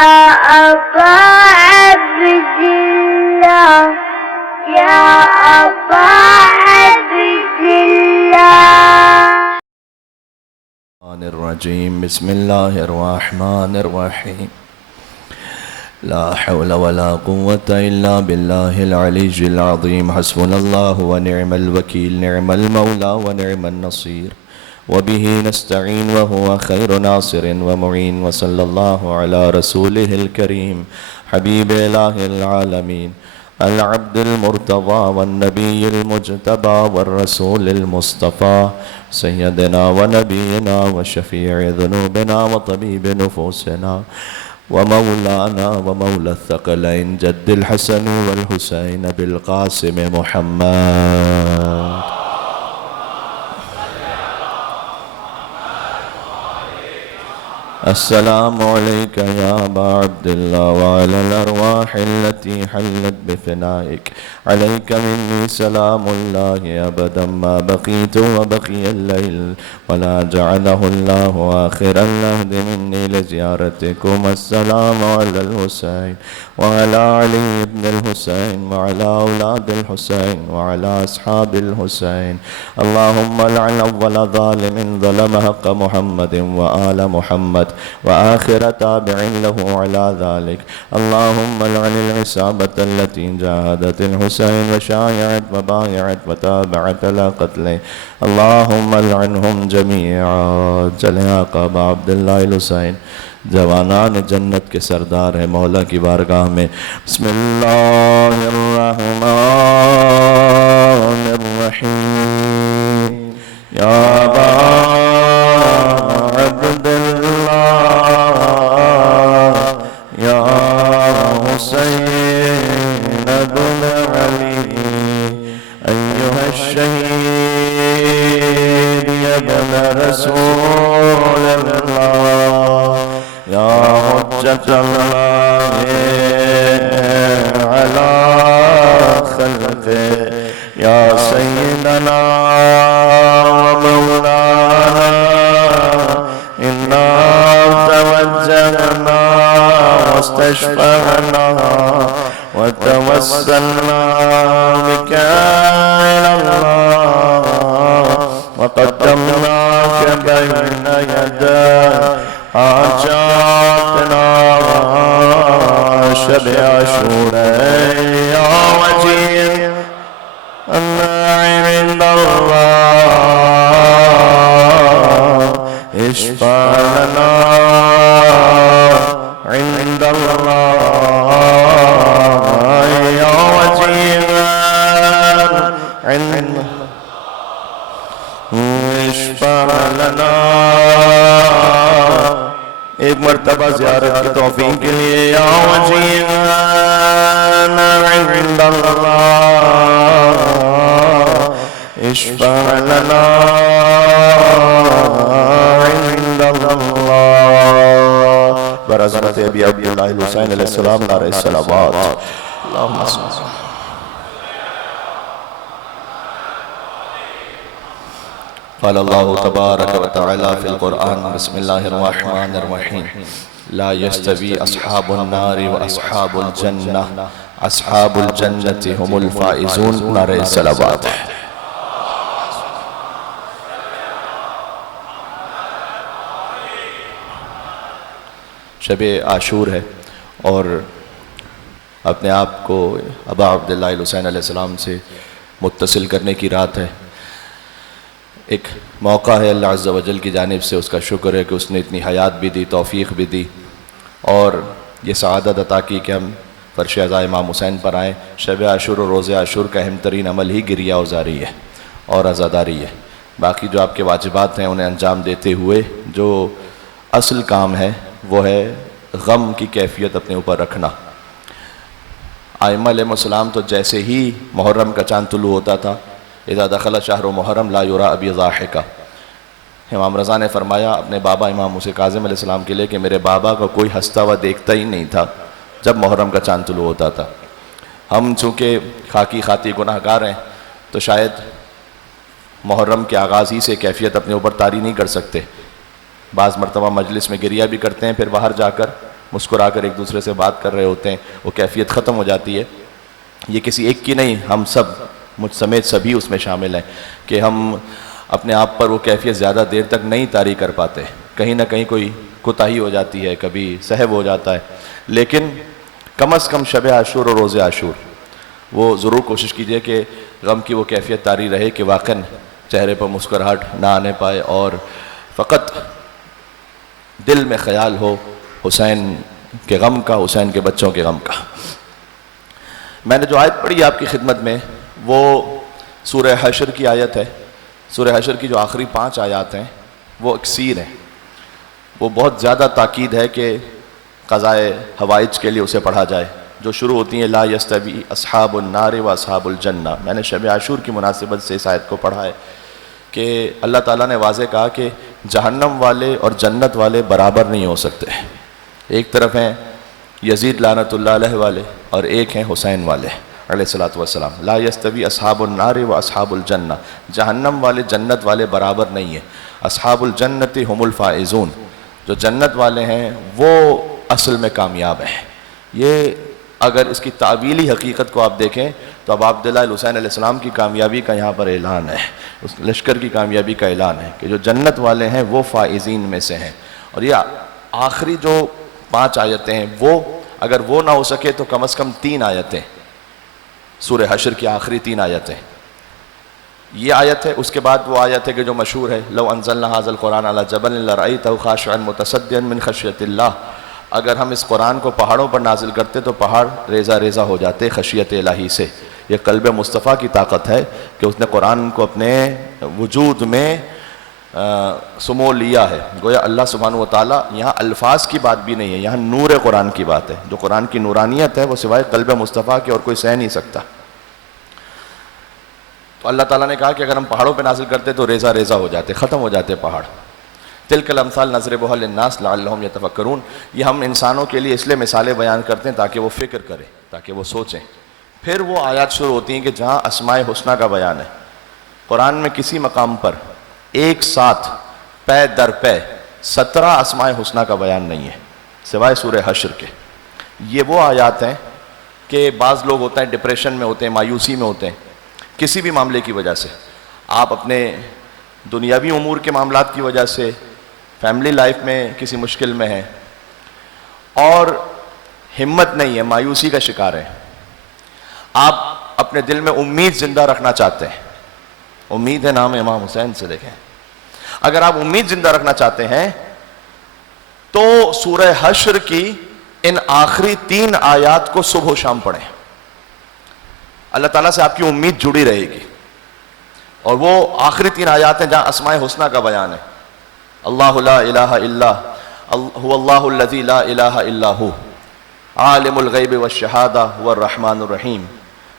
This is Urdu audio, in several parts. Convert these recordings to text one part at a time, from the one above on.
أبا عبد الله يا أبا عبد الله. الرجيم بسم الله الرحمن الرحيم لا حول ولا قوة إلا بالله العلي العظيم حسبنا الله ونعم الوكيل نعم المولى ونعم النصير وبه نستعين وهو خير ناصر ومعين وصلى الله على رسوله الكريم حبيب إله العالمين العبد المرتضى والنبي المجتبى والرسول المصطفى سيدنا ونبينا وشفيع ذنوبنا وطبيب نفوسنا ومولانا ومولى الثقلين جد الحسن والحسين بالقاسم محمد. السلام عليك يا أبا عبد الله وعلى الأرواح التي حلت بفنائك عليك مني سلام الله أبدا ما بقيت وبقي الليل ولا جعله الله آخر العهد مني لزيارتكم. السلام على الحسين وعلى علي بن الحسين وعلى أولاد الحسين وعلى أصحاب الحسين. اللهم لعن أول ظالم ظلم حق محمد وآل محمد وآخر تابع له على ذلك. اللهم لعن العصابة التي جاهدت الحسين وشايعت وبايعت وتابعت على قتله. اللهم لعنهم جميعا. چلیں آقا ابا عبداللہ الحسین جوانان جنت کے سردار ہیں مولا کی بارگاہ میں. بسم اللہ الرحمن الرحیم یا ابا عبداللہ یا حسین بن علی ایہا الشہید یا ابن رسول اللہ یا حجت اللہ علی خلقہ یا سیدنا مولانا انا توجہنا واستشفعنا وتوسلنا بك إلى الله وقدمناك بين يدي حاجاتنا شب عاشوراء يا وجيه الناعم عند الله اشفع لنا عند الله يا وجيه عند اشفع لنا. ایک مرتبہ زیارت کی توفیق کے لیے یا وجیہنا عند اللہ اشفع لنا عند اللہ. برعظمت ابی عبداللہ الحسین علیہ السلام نعرہ الصلوات. اللہم صل قال الله تبارك وتعالى في القرآن بسم الله الرحمن الرحيم لا يستوي أصحاب النار وأصحاب الجنة أصحاب الجنة هم الفائزون. نعرہ الصلوات. شب عاشور ہے اور اپنے آپ کو ابا عبداللہ الحسین علیہ السلام سے متصل کرنے کی رات ہے. ایک موقع ہے اللہ عز و جل کی جانب سے. اس کا شکر ہے کہ اس نے اتنی حیات بھی دی توفیق بھی دی اور یہ سعادت عطا کی کہ ہم فرش عزا امام حسین پر آئیں. شب عاشور اور روز عاشور کا اہم ترین عمل ہی گریہ وزاری ہے اور عزاداری ہے. باقی جو آپ کے واجبات ہیں انہیں انجام دیتے ہوئے جو اصل کام ہے وہ ہے غم کی کیفیت اپنے اوپر رکھنا. ائمہ علیہ السلام تو جیسے ہی محرم کا چاند طلوع ہوتا تھا اذا دخل شہر محرم لا یرا ابی ضاحکا. امام رضا نے فرمایا اپنے بابا امام موسیٰ کاظم علیہ السلام کے لئے کہ میرے بابا کا کوئی ہنستا ہوا دیکھتا ہی نہیں تھا جب محرم کا چاند طلوع ہوتا تھا. ہم چونکہ خاکی خاطی گناہگار ہیں تو شاید محرم کے آغاز ہی سے کیفیت اپنے اوپر طاری نہیں کر سکتے. بعض مرتبہ مجلس میں گریہ بھی کرتے ہیں پھر باہر جا کر مسکرا کر ایک دوسرے سے بات کر رہے ہوتے ہیں، وہ کیفیت ختم ہو جاتی ہے۔ یہ کسی ایک کی نہیں، ہم سب مجھ سمیت سبھی اس میں شامل ہیں کہ ہم اپنے آپ پر وہ کیفیت زیادہ دیر تک نہیں طاری کر پاتے، کہیں نہ کہیں کوئی کوتاہی ہو جاتی ہے، کبھی سہو ہو جاتا ہے، لیکن کم از کم شب عاشور اور روز عاشور وہ ضرور کوشش کیجئے کہ غم کی وہ کیفیت طاری رہے کہ واقعاً چہرے پر مسکراہٹ نہ آنے پائے اور فقط دل میں خیال ہو حسین کے غم کا، حسین کے بچوں کے غم کا۔ میں نے جو آیت پڑھی آپ کی خدمت میں وہ سورہ حشر کی آیت ہے۔ سورہ حشر کی جو آخری 5 آیات ہیں وہ اکثیر ہیں، وہ بہت زیادہ تاکید ہے کہ قضائے حوائج کے لیے اسے پڑھا جائے، جو شروع ہوتی ہیں لا یستوی اصحاب النار و اصحاب الجنہ۔ میں نے شب عاشور کی مناسبت سے اس آیت کو پڑھا ہے کہ اللہ تعالیٰ نے واضح کہا کہ جہنم والے اور جنت والے برابر نہیں ہو سکتے، ایک طرف ہیں یزید لعنت اللہ علیہ والے اور ایک ہیں حسین والے علیہ الصلوۃ والسلام۔ لا یستوی اصحاب النار و اصحاب الجنہ، جہنم والے جنت والے برابر نہیں ہیں۔ اصحاب الجنت هم الفائزون، جو جنت والے ہیں وہ اصل میں کامیاب ہیں۔ یہ اگر اس کی تعویلی حقیقت کو آپ دیکھیں تو اب عبداللہ الحسین علیہ السلام کی کامیابی کا یہاں پر اعلان ہے، اس لشکر کی کامیابی کا اعلان ہے کہ جو جنت والے ہیں وہ فائزین میں سے ہیں۔ اور یہ آخری جو 5 آیتیں ہیں وہ اگر وہ نہ ہو سکے تو کم از کم 3 آیتیں، سورہ حشر کی آخری 3 آیتیں، یہ آیت ہے، اس کے بعد وہ آیت ہے کہ جو مشہور ہے لو انزلنا ھذا القرآن علی جبل لرأیتہ خاشعا متصدعا من خشیۃ اللہ، اگر ہم اس قرآن کو پہاڑوں پر نازل کرتے تو پہاڑ ریزہ ریزہ ہو جاتے خشیت الہی سے۔ یہ قلب مصطفیٰ کی طاقت ہے کہ اس نے قرآن کو اپنے وجود میں سمو لیا ہے۔ گویا اللہ سبحانہ و تعالیٰ یہاں الفاظ کی بات بھی نہیں ہے، یہاں نور قرآن کی بات ہے، جو قرآن کی نورانیت ہے وہ سوائے قلب مصطفیٰ کے اور کوئی سہ نہیں سکتا۔ تو اللہ تعالیٰ نے کہا کہ اگر ہم پہاڑوں پہ نازل کرتے تو ریزہ ریزہ ہو جاتے، ختم ہو جاتے پہاڑ۔ تلک الامثال نضربها للناس لعلهم يتفکرون، یہ ہم انسانوں کے لیے اس لیے مثالیں بیان کرتے ہیں تاکہ وہ فکر کریں، تاکہ وہ سوچیں۔ پھر وہ آیات شروع ہوتی ہیں کہ جہاں اسماء حسنہ کا بیان ہے، قرآن میں کسی مقام پر ایک ساتھ پے در پے 17 اسماء حسنہ کا بیان نہیں ہے سوائے سورہ حشر کے۔ یہ وہ آیات ہیں کہ بعض لوگ ہوتے ہیں ڈپریشن میں ہوتے ہیں، مایوسی میں ہوتے ہیں کسی بھی معاملے کی وجہ سے، آپ اپنے دنیاوی امور کے معاملات کی وجہ سے، فیملی لائف میں کسی مشکل میں ہیں اور ہمت نہیں ہے، مایوسی کا شکار ہے، آپ اپنے دل میں امید زندہ رکھنا چاہتے ہیں، امید ہے نام امام حسین سے، دیکھیں اگر آپ امید زندہ رکھنا چاہتے ہیں تو سورہ حشر کی ان آخری 3 آیات کو صبح و شام پڑھیں، اللہ تعالیٰ سے آپ کی امید جڑی رہے گی۔ اور وہ آخری 3 آیات ہیں جہاں اسماء حسنہ کا بیان ہے، اللہ لا الہ الا هو اللہ الذی لا الہ الا هو عالم الغیب والشہادہ هو الرحمن الرحیم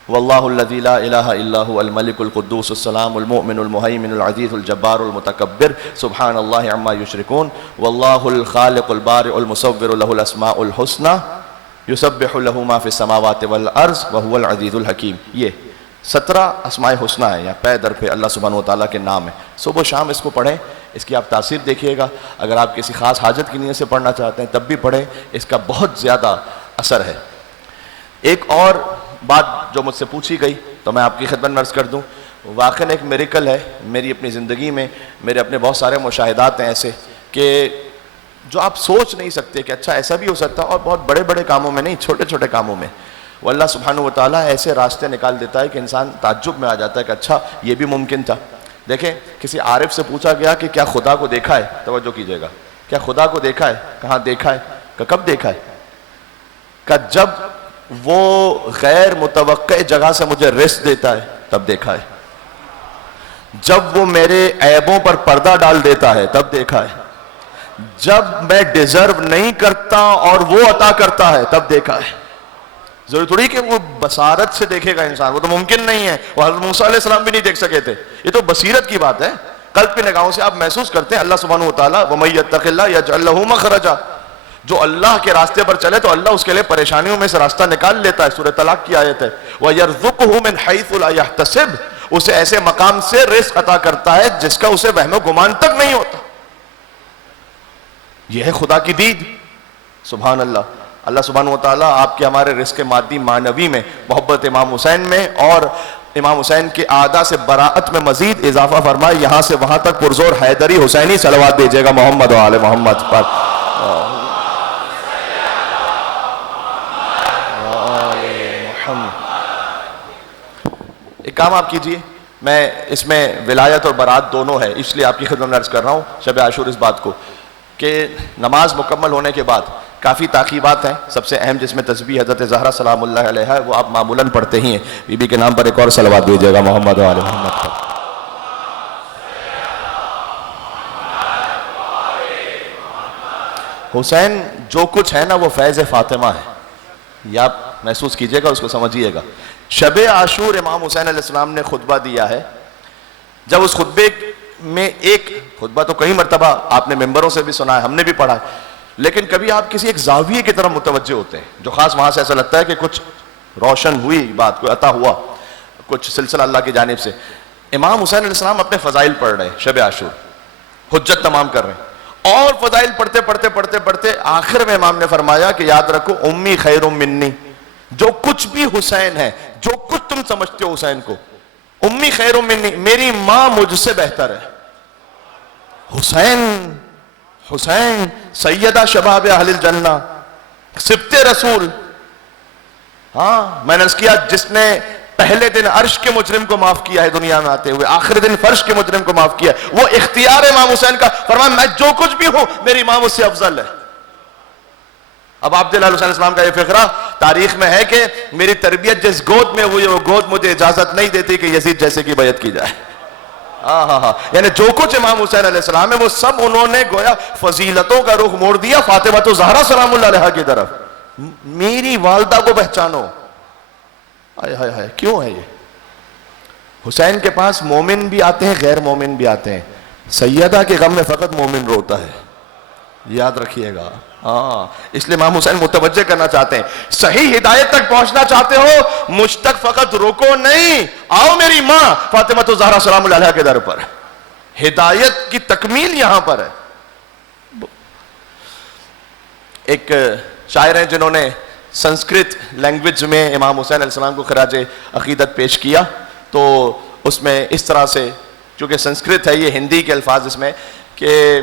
واللہ الذی لا الہ الا هو الملک القدوس السلام المؤمن المہیمن العزیز الجبار المتکبر سبحان اللہ عما یشرکون واللہ الخالق البارئ المصور له الاسماء الحسنى یسبح له ما فی السماوات والارض وهو العزیز الحکیم۔ یہ 17 اسماء حسنہ ہیں، یا پے در پہ اللہ سبحانہ و تعالیٰ کے نام ہے۔ صبح و شام اس کو پڑھیں، اس کی آپ تاثیر دیکھیے گا۔ اگر آپ کسی خاص حاجت کی نیت سے پڑھنا چاہتے ہیں تب بھی پڑھیں، اس کا بہت زیادہ اثر ہے۔ ایک اور بات جو مجھ سے پوچھی گئی تو میں آپ کی خدمت میں عرض کر دوں، واقعاً ایک میریکل ہے میری اپنی زندگی میں، میرے اپنے بہت سارے مشاہدات ہیں ایسے کہ جو آپ سوچ نہیں سکتے کہ اچھا ایسا بھی ہو سکتا، اور بہت بڑے بڑے کاموں میں نہیں، چھوٹے چھوٹے کاموں میں وہ اللہ سبحانہ و تعالیٰ ایسے راستے نکال دیتا ہے کہ انسان تعجب میں آ جاتا ہے کہ اچھا یہ بھی ممکن تھا۔ دیکھیں کسی عارف سے پوچھا گیا کہ کیا خدا کو دیکھا ہے، توجہ کیجئے گا، کیا خدا کو دیکھا ہے؟ کہاں دیکھا ہے؟ کہ کب دیکھا ہے؟ کہ جب وہ غیر متوقع جگہ سے مجھے رزق دیتا ہے تب دیکھا ہے، جب وہ میرے عیبوں پر پردہ ڈال دیتا ہے تب دیکھا ہے، جب میں ڈیزرو نہیں کرتا اور وہ عطا کرتا ہے تب دیکھا ہے۔ ضروری تھوڑی کہ وہ بصارت سے دیکھے گا انسان، وہ تو ممکن نہیں ہے، وہ حضرت موسیٰ علیہ السلام بھی نہیں دیکھ سکے تھے، یہ تو بصیرت کی بات ہے، قلب کی نگاہوں سے آپ محسوس کرتے ہیں۔ اللہ سبحانہ وتعالیٰ وَمَن يَتَّقِ اللَّهَ يَجْعَل لَّهُ مَخْرَجًا، جو اللہ کے راستے پر چلے تو اللہ اس کے لیے پریشانیوں میں سے راستہ نکال لیتا ہے، سورہ طلاق کی آیت ہے، وَيَرْزُقْهُ مِنْ حَيْثُ لَا يَحْتَسِبُ، اسے ایسے مقام سے رزق عطا کرتا ہے جس کا اسے وہم و گمان تک نہیں ہوتا۔ یہ ہے خدا کی دید، سبحان اللہ. اللہ سبحانہ و تعالیٰ آپ کے ہمارے رزق مادی معنوی میں محبت امام حسین میں اور امام حسین کے اعداء سے براءت میں مزید اضافہ فرمائے. یہاں سے وہاں تک پرزور حیدری حسینی صلوات دیجیے گا محمد و آل محمد پر. ایک کام آپ کیجئے, میں اس میں ولایت اور برات دونوں ہے, اس لیے آپ کی خدمت میں عرض کر رہا ہوں شب عاشور اس بات کو کہ نماز مکمل ہونے کے بعد کافی تعقیبات ہیں. سب سے اہم جس میں تسبیح حضرت زہرا سلام اللہ علیہ ہے, وہ آپ معمولاً پڑھتے ہی ہیں. بی بی کے نام پر ایک اور صلوات دیجیے گا محمد و آل محمد پر. حسین جو کچھ ہے نا وہ فیض فاطمہ ہے, یہ آپ محسوس کیجئے گا, اس کو سمجھیے گا. شب عاشور امام حسین علیہ السلام نے خطبہ دیا ہے. جب اس خطبے میں ایک خطبہ تو کئی مرتبہ آپ نے ممبروں سے بھی سنا ہے, ہم نے بھی پڑھا ہے, لیکن کبھی آپ کسی ایک زاویے کی طرف متوجہ ہوتے ہیں جو خاص وہاں سے ایسا لگتا ہے کہ کچھ روشن ہوئی بات, کوئی عطا ہوا, کچھ سلسلہ اللہ کی جانب سے. امام حسین علیہ السلام اپنے فضائل پڑھ رہے ہیں شب عاشور, حجت تمام کر رہے ہیں, اور فضائل پڑھتے آخر میں امام نے فرمایا کہ یاد رکھو امی خیر منی, جو کچھ بھی حسین ہے, جو کچھ تم سمجھتے ہو حسین کو, امی خیر منی, میری ماں مجھ سے بہتر ہے. حسین حسین سیدہ شباب اہل الجنہ, سبط رسول. ہاں میں نے عرض کیا جس نے پہلے دن عرش کے مجرم کو معاف کیا ہے دنیا میں آتے ہوئے, آخر دن فرش کے مجرم کو معاف کیا, وہ اختیار امام حسین کا. فرمایا میں جو کچھ بھی ہوں میری ماں مجھ سے افضل ہے. اب عبداللہ حسین السلام کا یہ فقرہ تاریخ میں ہے کہ میری تربیت جس گود میں ہوئی وہ گود مجھے اجازت نہیں دیتی کہ یزید جیسے کی بیعت کی جائے. یعنی جو کچھ امام حسین علیہ السلام ہے وہ سب انہوں نے گویا فضیلتوں کا رخ موڑ دیا فاطمہ زہرا سلام اللہ علیہا کی طرف. میری والدہ کو پہچانو. ہائے ہائے ہائے, کیوں ہے یہ؟ حسین کے پاس مومن بھی آتے ہیں, غیر مومن بھی آتے ہیں. سیدہ کے غم میں فقط مومن روتا ہے, یاد رکھیے گا. اس لیے امام حسین متوجہ کرنا چاہتے ہیں, صحیح ہدایت تک پہنچنا چاہتے ہو, مجھ تک فقط رکو نہیں, آؤ میری ماں فاطمہ زہرا سلام اللہ علیہا کے در پر. ہدایت کی تکمیل یہاں پر ہے. ایک شاعر ہیں جنہوں نے سنسکرت لینگویج میں امام حسین علیہ السلام کو خراج عقیدت پیش کیا, تو اس میں اس طرح سے, چونکہ سنسکرت ہے یہ ہندی کے الفاظ اس میں, کہ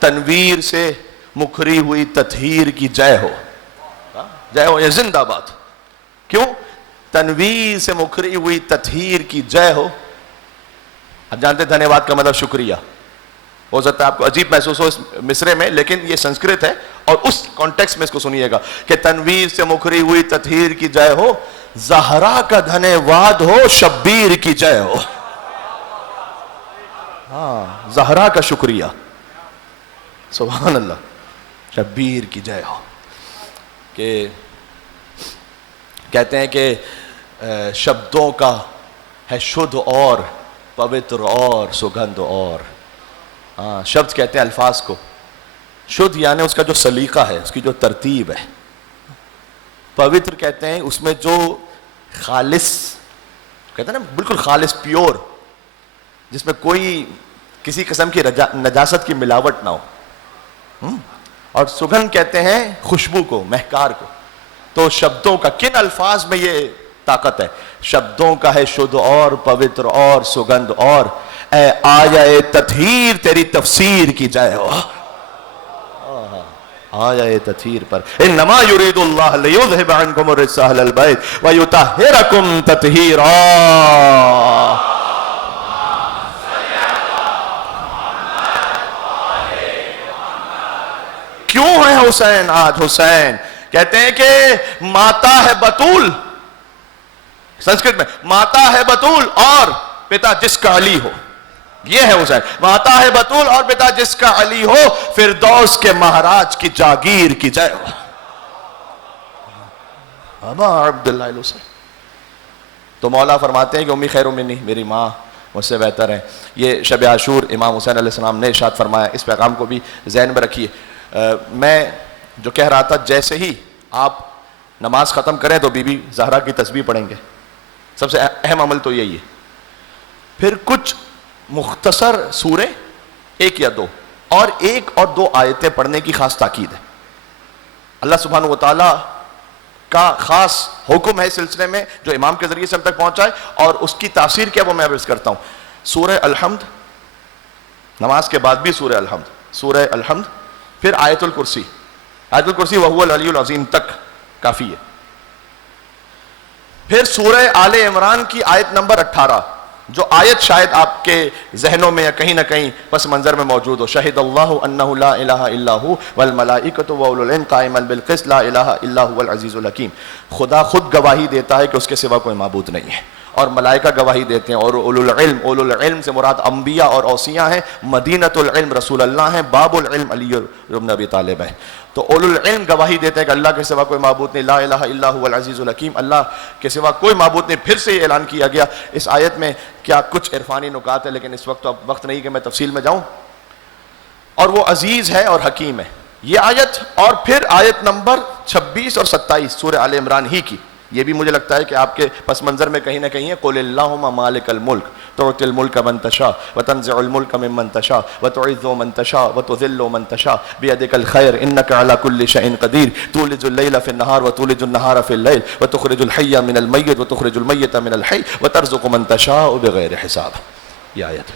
تنویر سے مکھری ہوئی تطہیر کی جے ہو. جے ہو یہ زندہ باد. کیوں؟ تنویر سے مکھری ہوئی تطہیر کی جے ہو. اب جانتے ہیں دھنیہ واد کا مطلب شکریہ. ہو سکتا ہے آپ کو عجیب محسوس ہو اس مصرے میں, لیکن یہ سنسکرت ہے اور اس کانٹیکس میں اس کو سنیے گا کہ تنویر سے مکھری ہوئی تطہیر کی جے ہو, زہرا کا دھنیہ واد ہو شبیر کی جے ہو. زہرا کا شکریہ, سبحان اللہ, شبیر کی جے ہو. کہ کہتے ہیں کہ شبدوں کا ہے شدھ اور پوتر اور سگندھ اور. شبد کہتے ہیں الفاظ کو, شدھ یعنی اس کا جو سلیقہ ہے, اس کی جو ترتیب ہے. پوتر کہتے ہیں اس میں جو خالص, کہتے ہیں نا بالکل خالص پیور, جس میں کوئی کسی قسم کی نجاست کی ملاوٹ نہ ہو. اور سگندھ کہتے ہیں خوشبو کو, مہکار کو. تو شبدوں کا کن الفاظ میں یہ طاقت ہے؟ شبدوں کا ہے شدھ اور پوتر اور سگندھ اور, اے آیا تطہیر تیری تفسیر کی جائے ہو. آیا تطہیر پر انما یرید اللہ لیذھب عنکم الرجس اہل البیت ویطہرکم تطہیرا. کیوں ہے حسین آج؟ حسین کہتے ہیں کہ ماتا ہے بطول, سنسکرت میں ماتا ہے بطول اور پتا جس کا علی ہو. یہ ہے حسین, ماتا ہے بطول اور پتا جس کا علی ہو, فردوس کے مہاراج کی جاگیر کی جائے ہو. ابا عبداللہ الحسین. تو مولا فرماتے ہیں کہ امی خیر منی, میری ماں مجھ سے بہتر ہے. یہ شب عاشور امام حسین علیہ السلام نے ارشاد فرمایا. اس پیغام کو بھی ذہن میں رکھیے. میں جو کہہ رہا تھا, جیسے ہی آپ نماز ختم کریں تو بی بی زہرا کی تسبیح پڑھیں گے, سب سے اہم عمل تو یہی ہے. پھر کچھ مختصر سورے, ایک یا دو, اور ایک اور دو آیتیں پڑھنے کی خاص تاکید ہے. اللہ سبحانہ و تعالیٰ کا خاص حکم ہے اس سلسلے میں جو امام کے ذریعے سے ہم تک پہنچا ہے، اور اس کی تاثیر کیا وہ میں عرض کرتا ہوں. سورہ الحمد، نماز کے بعد بھی سورہ الحمد، سورہ الحمد، پھر آیت الکرسی. آیت الکرسی وہو العلی العظیم تک کافی ہے. پھر سورہ آل عمران کی آیت نمبر 18، جو آیت شاید آپ کے ذہنوں میں یا کہیں نہ کہیں پس منظر میں موجود ہو. شہد اللہ انہ لا الہ الا ہو والملائکۃ واولو العلم قائما بالقسط لا الہ الا هو العزیز الحکیم. خدا خود گواہی دیتا ہے کہ اس کے سوا کوئی معبود نہیں ہے، اور ملائکہ گواہی دیتے ہیں، اور اولو العلم سے مراد انبیاء اور اوصیاء ہیں. مدینۃ العلم رسول اللہ ہیں، باب العلم علی بن ابی طالب ہے. تو اولو العلم گواہی دیتے ہیں کہ اللہ کے سوا کوئی معبود نہیں، لا الہ الا هو العزیز الحکیم، اللہ کے سوا کوئی معبود نہیں. پھر سے یہ اعلان کیا گیا. اس آیت میں کیا کچھ عرفانی نکات ہے، لیکن اس وقت تو اب وقت نہیں کہ میں تفصیل میں جاؤں. اور وہ عزیز ہے اور حکیم ہے. یہ آیت اور پھر آیت نمبر 26 اور 27 سورہ آل عمران ہی کی، یہ بھی مجھے لگتا ہے کہ آپ کے پس منظر میں کہیں نہ کہیں ہے. قل اللہم مالک الملک تؤتی الملک من تشاء وتنزع الملک ممن تشاء وتعز من تشاء وتذل من تشاء بیدک الخیر انک علی کل شیء قدیر تولج اللیل فی النہار وتولج النہار فی اللیل وتخرج الحی من المیت وتخرج المیت من الحی وترزق من تشاء بغیر حساب. یہ آیت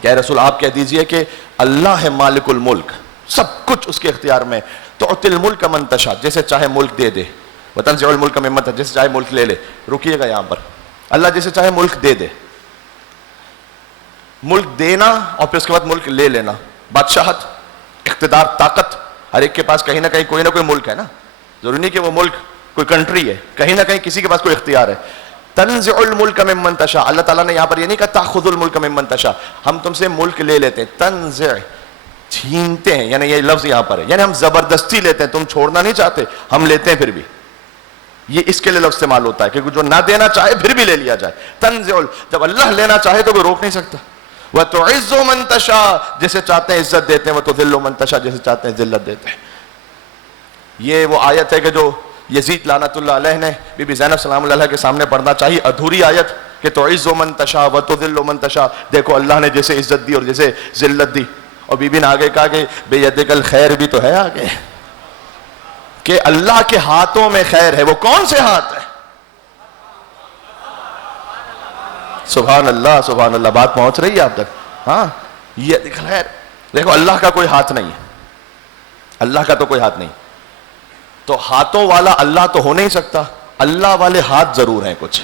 کیا رسول آپ کہہ دیجئے کہ اللہ ہے مالک الملک، سب کچھ اس کے اختیار میں. تؤتی الملک من تشاء، جیسے چاہے ملک دے دے. وتنزع الملک ممن تشاء، جیسے چاہے ملک لے لے. رکیے گا یہاں پر، اللہ جیسے چاہے ملک دے دے. ملک دینا اور پھر اس کے بعد ملک لے لینا، بادشاہت، اقتدار، طاقت، ہر ایک کے پاس کہیں نہ کہیں کوئی نہ کوئی ملک ہے نا. ضروری نہیں کہ وہ ملک کوئی کنٹری ہے، کہیں نہ کہیں کسی کے پاس کوئی اختیار ہے. تنزع الملک ممن تشاء، اللہ تعالیٰ نے یہاں پر یہ نہیں کہا تاخذ الملک ممن تشاء، ہم تم سے ملک لے لیتے ہیں. تنزع، چھینتے ہیں، یعنی یہ لفظ یہاں پر ہے، یعنی ہم زبردستی لیتے ہیں، تم چھوڑنا نہیں چاہتے، ہم لیتے ہیں پھر بھی. یہ اس کے لیے لفظ استعمال ہوتا ہے کہ جو نہ دینا چاہے پھر بھی لے لیا جائے. تنزع، جب اللہ لینا چاہے تو کوئی روک نہیں سکتا. وتعز من تشاء، جسے چاہتے ہیں عزت دیتے ہیں. وتذل من تشاء، جسے چاہتے ہیں ذلت دیتے ہیں. یہ وہ آیت ہے کہ جو یزید لعنت اللہ علیہ نے بی بی زینب سلام اللہ علیہ کے سامنے پڑھنا چاہیے. ادھوری آیت کہ تعز من تشاء وتذل من تشاء، دیکھو اللہ نے جیسے عزت دی اور جیسے ذلت دی. اور بی بی نے آگے کہا کہ بیدک الخیر بھی تو ہے آگے، کہ اللہ کے ہاتھوں میں خیر ہے. وہ کون سے ہاتھ ہے؟ سبحان اللہ سبحان اللہ. بات پہنچ رہی ہے آپ تک؟ ہاں، یہ خیر. دیکھو اللہ کا کوئی ہاتھ نہیں ہے، اللہ کا تو کوئی ہاتھ نہیں. تو ہاتھوں والا اللہ تو ہو نہیں سکتا، اللہ والے ہاتھ ضرور ہیں کچھ.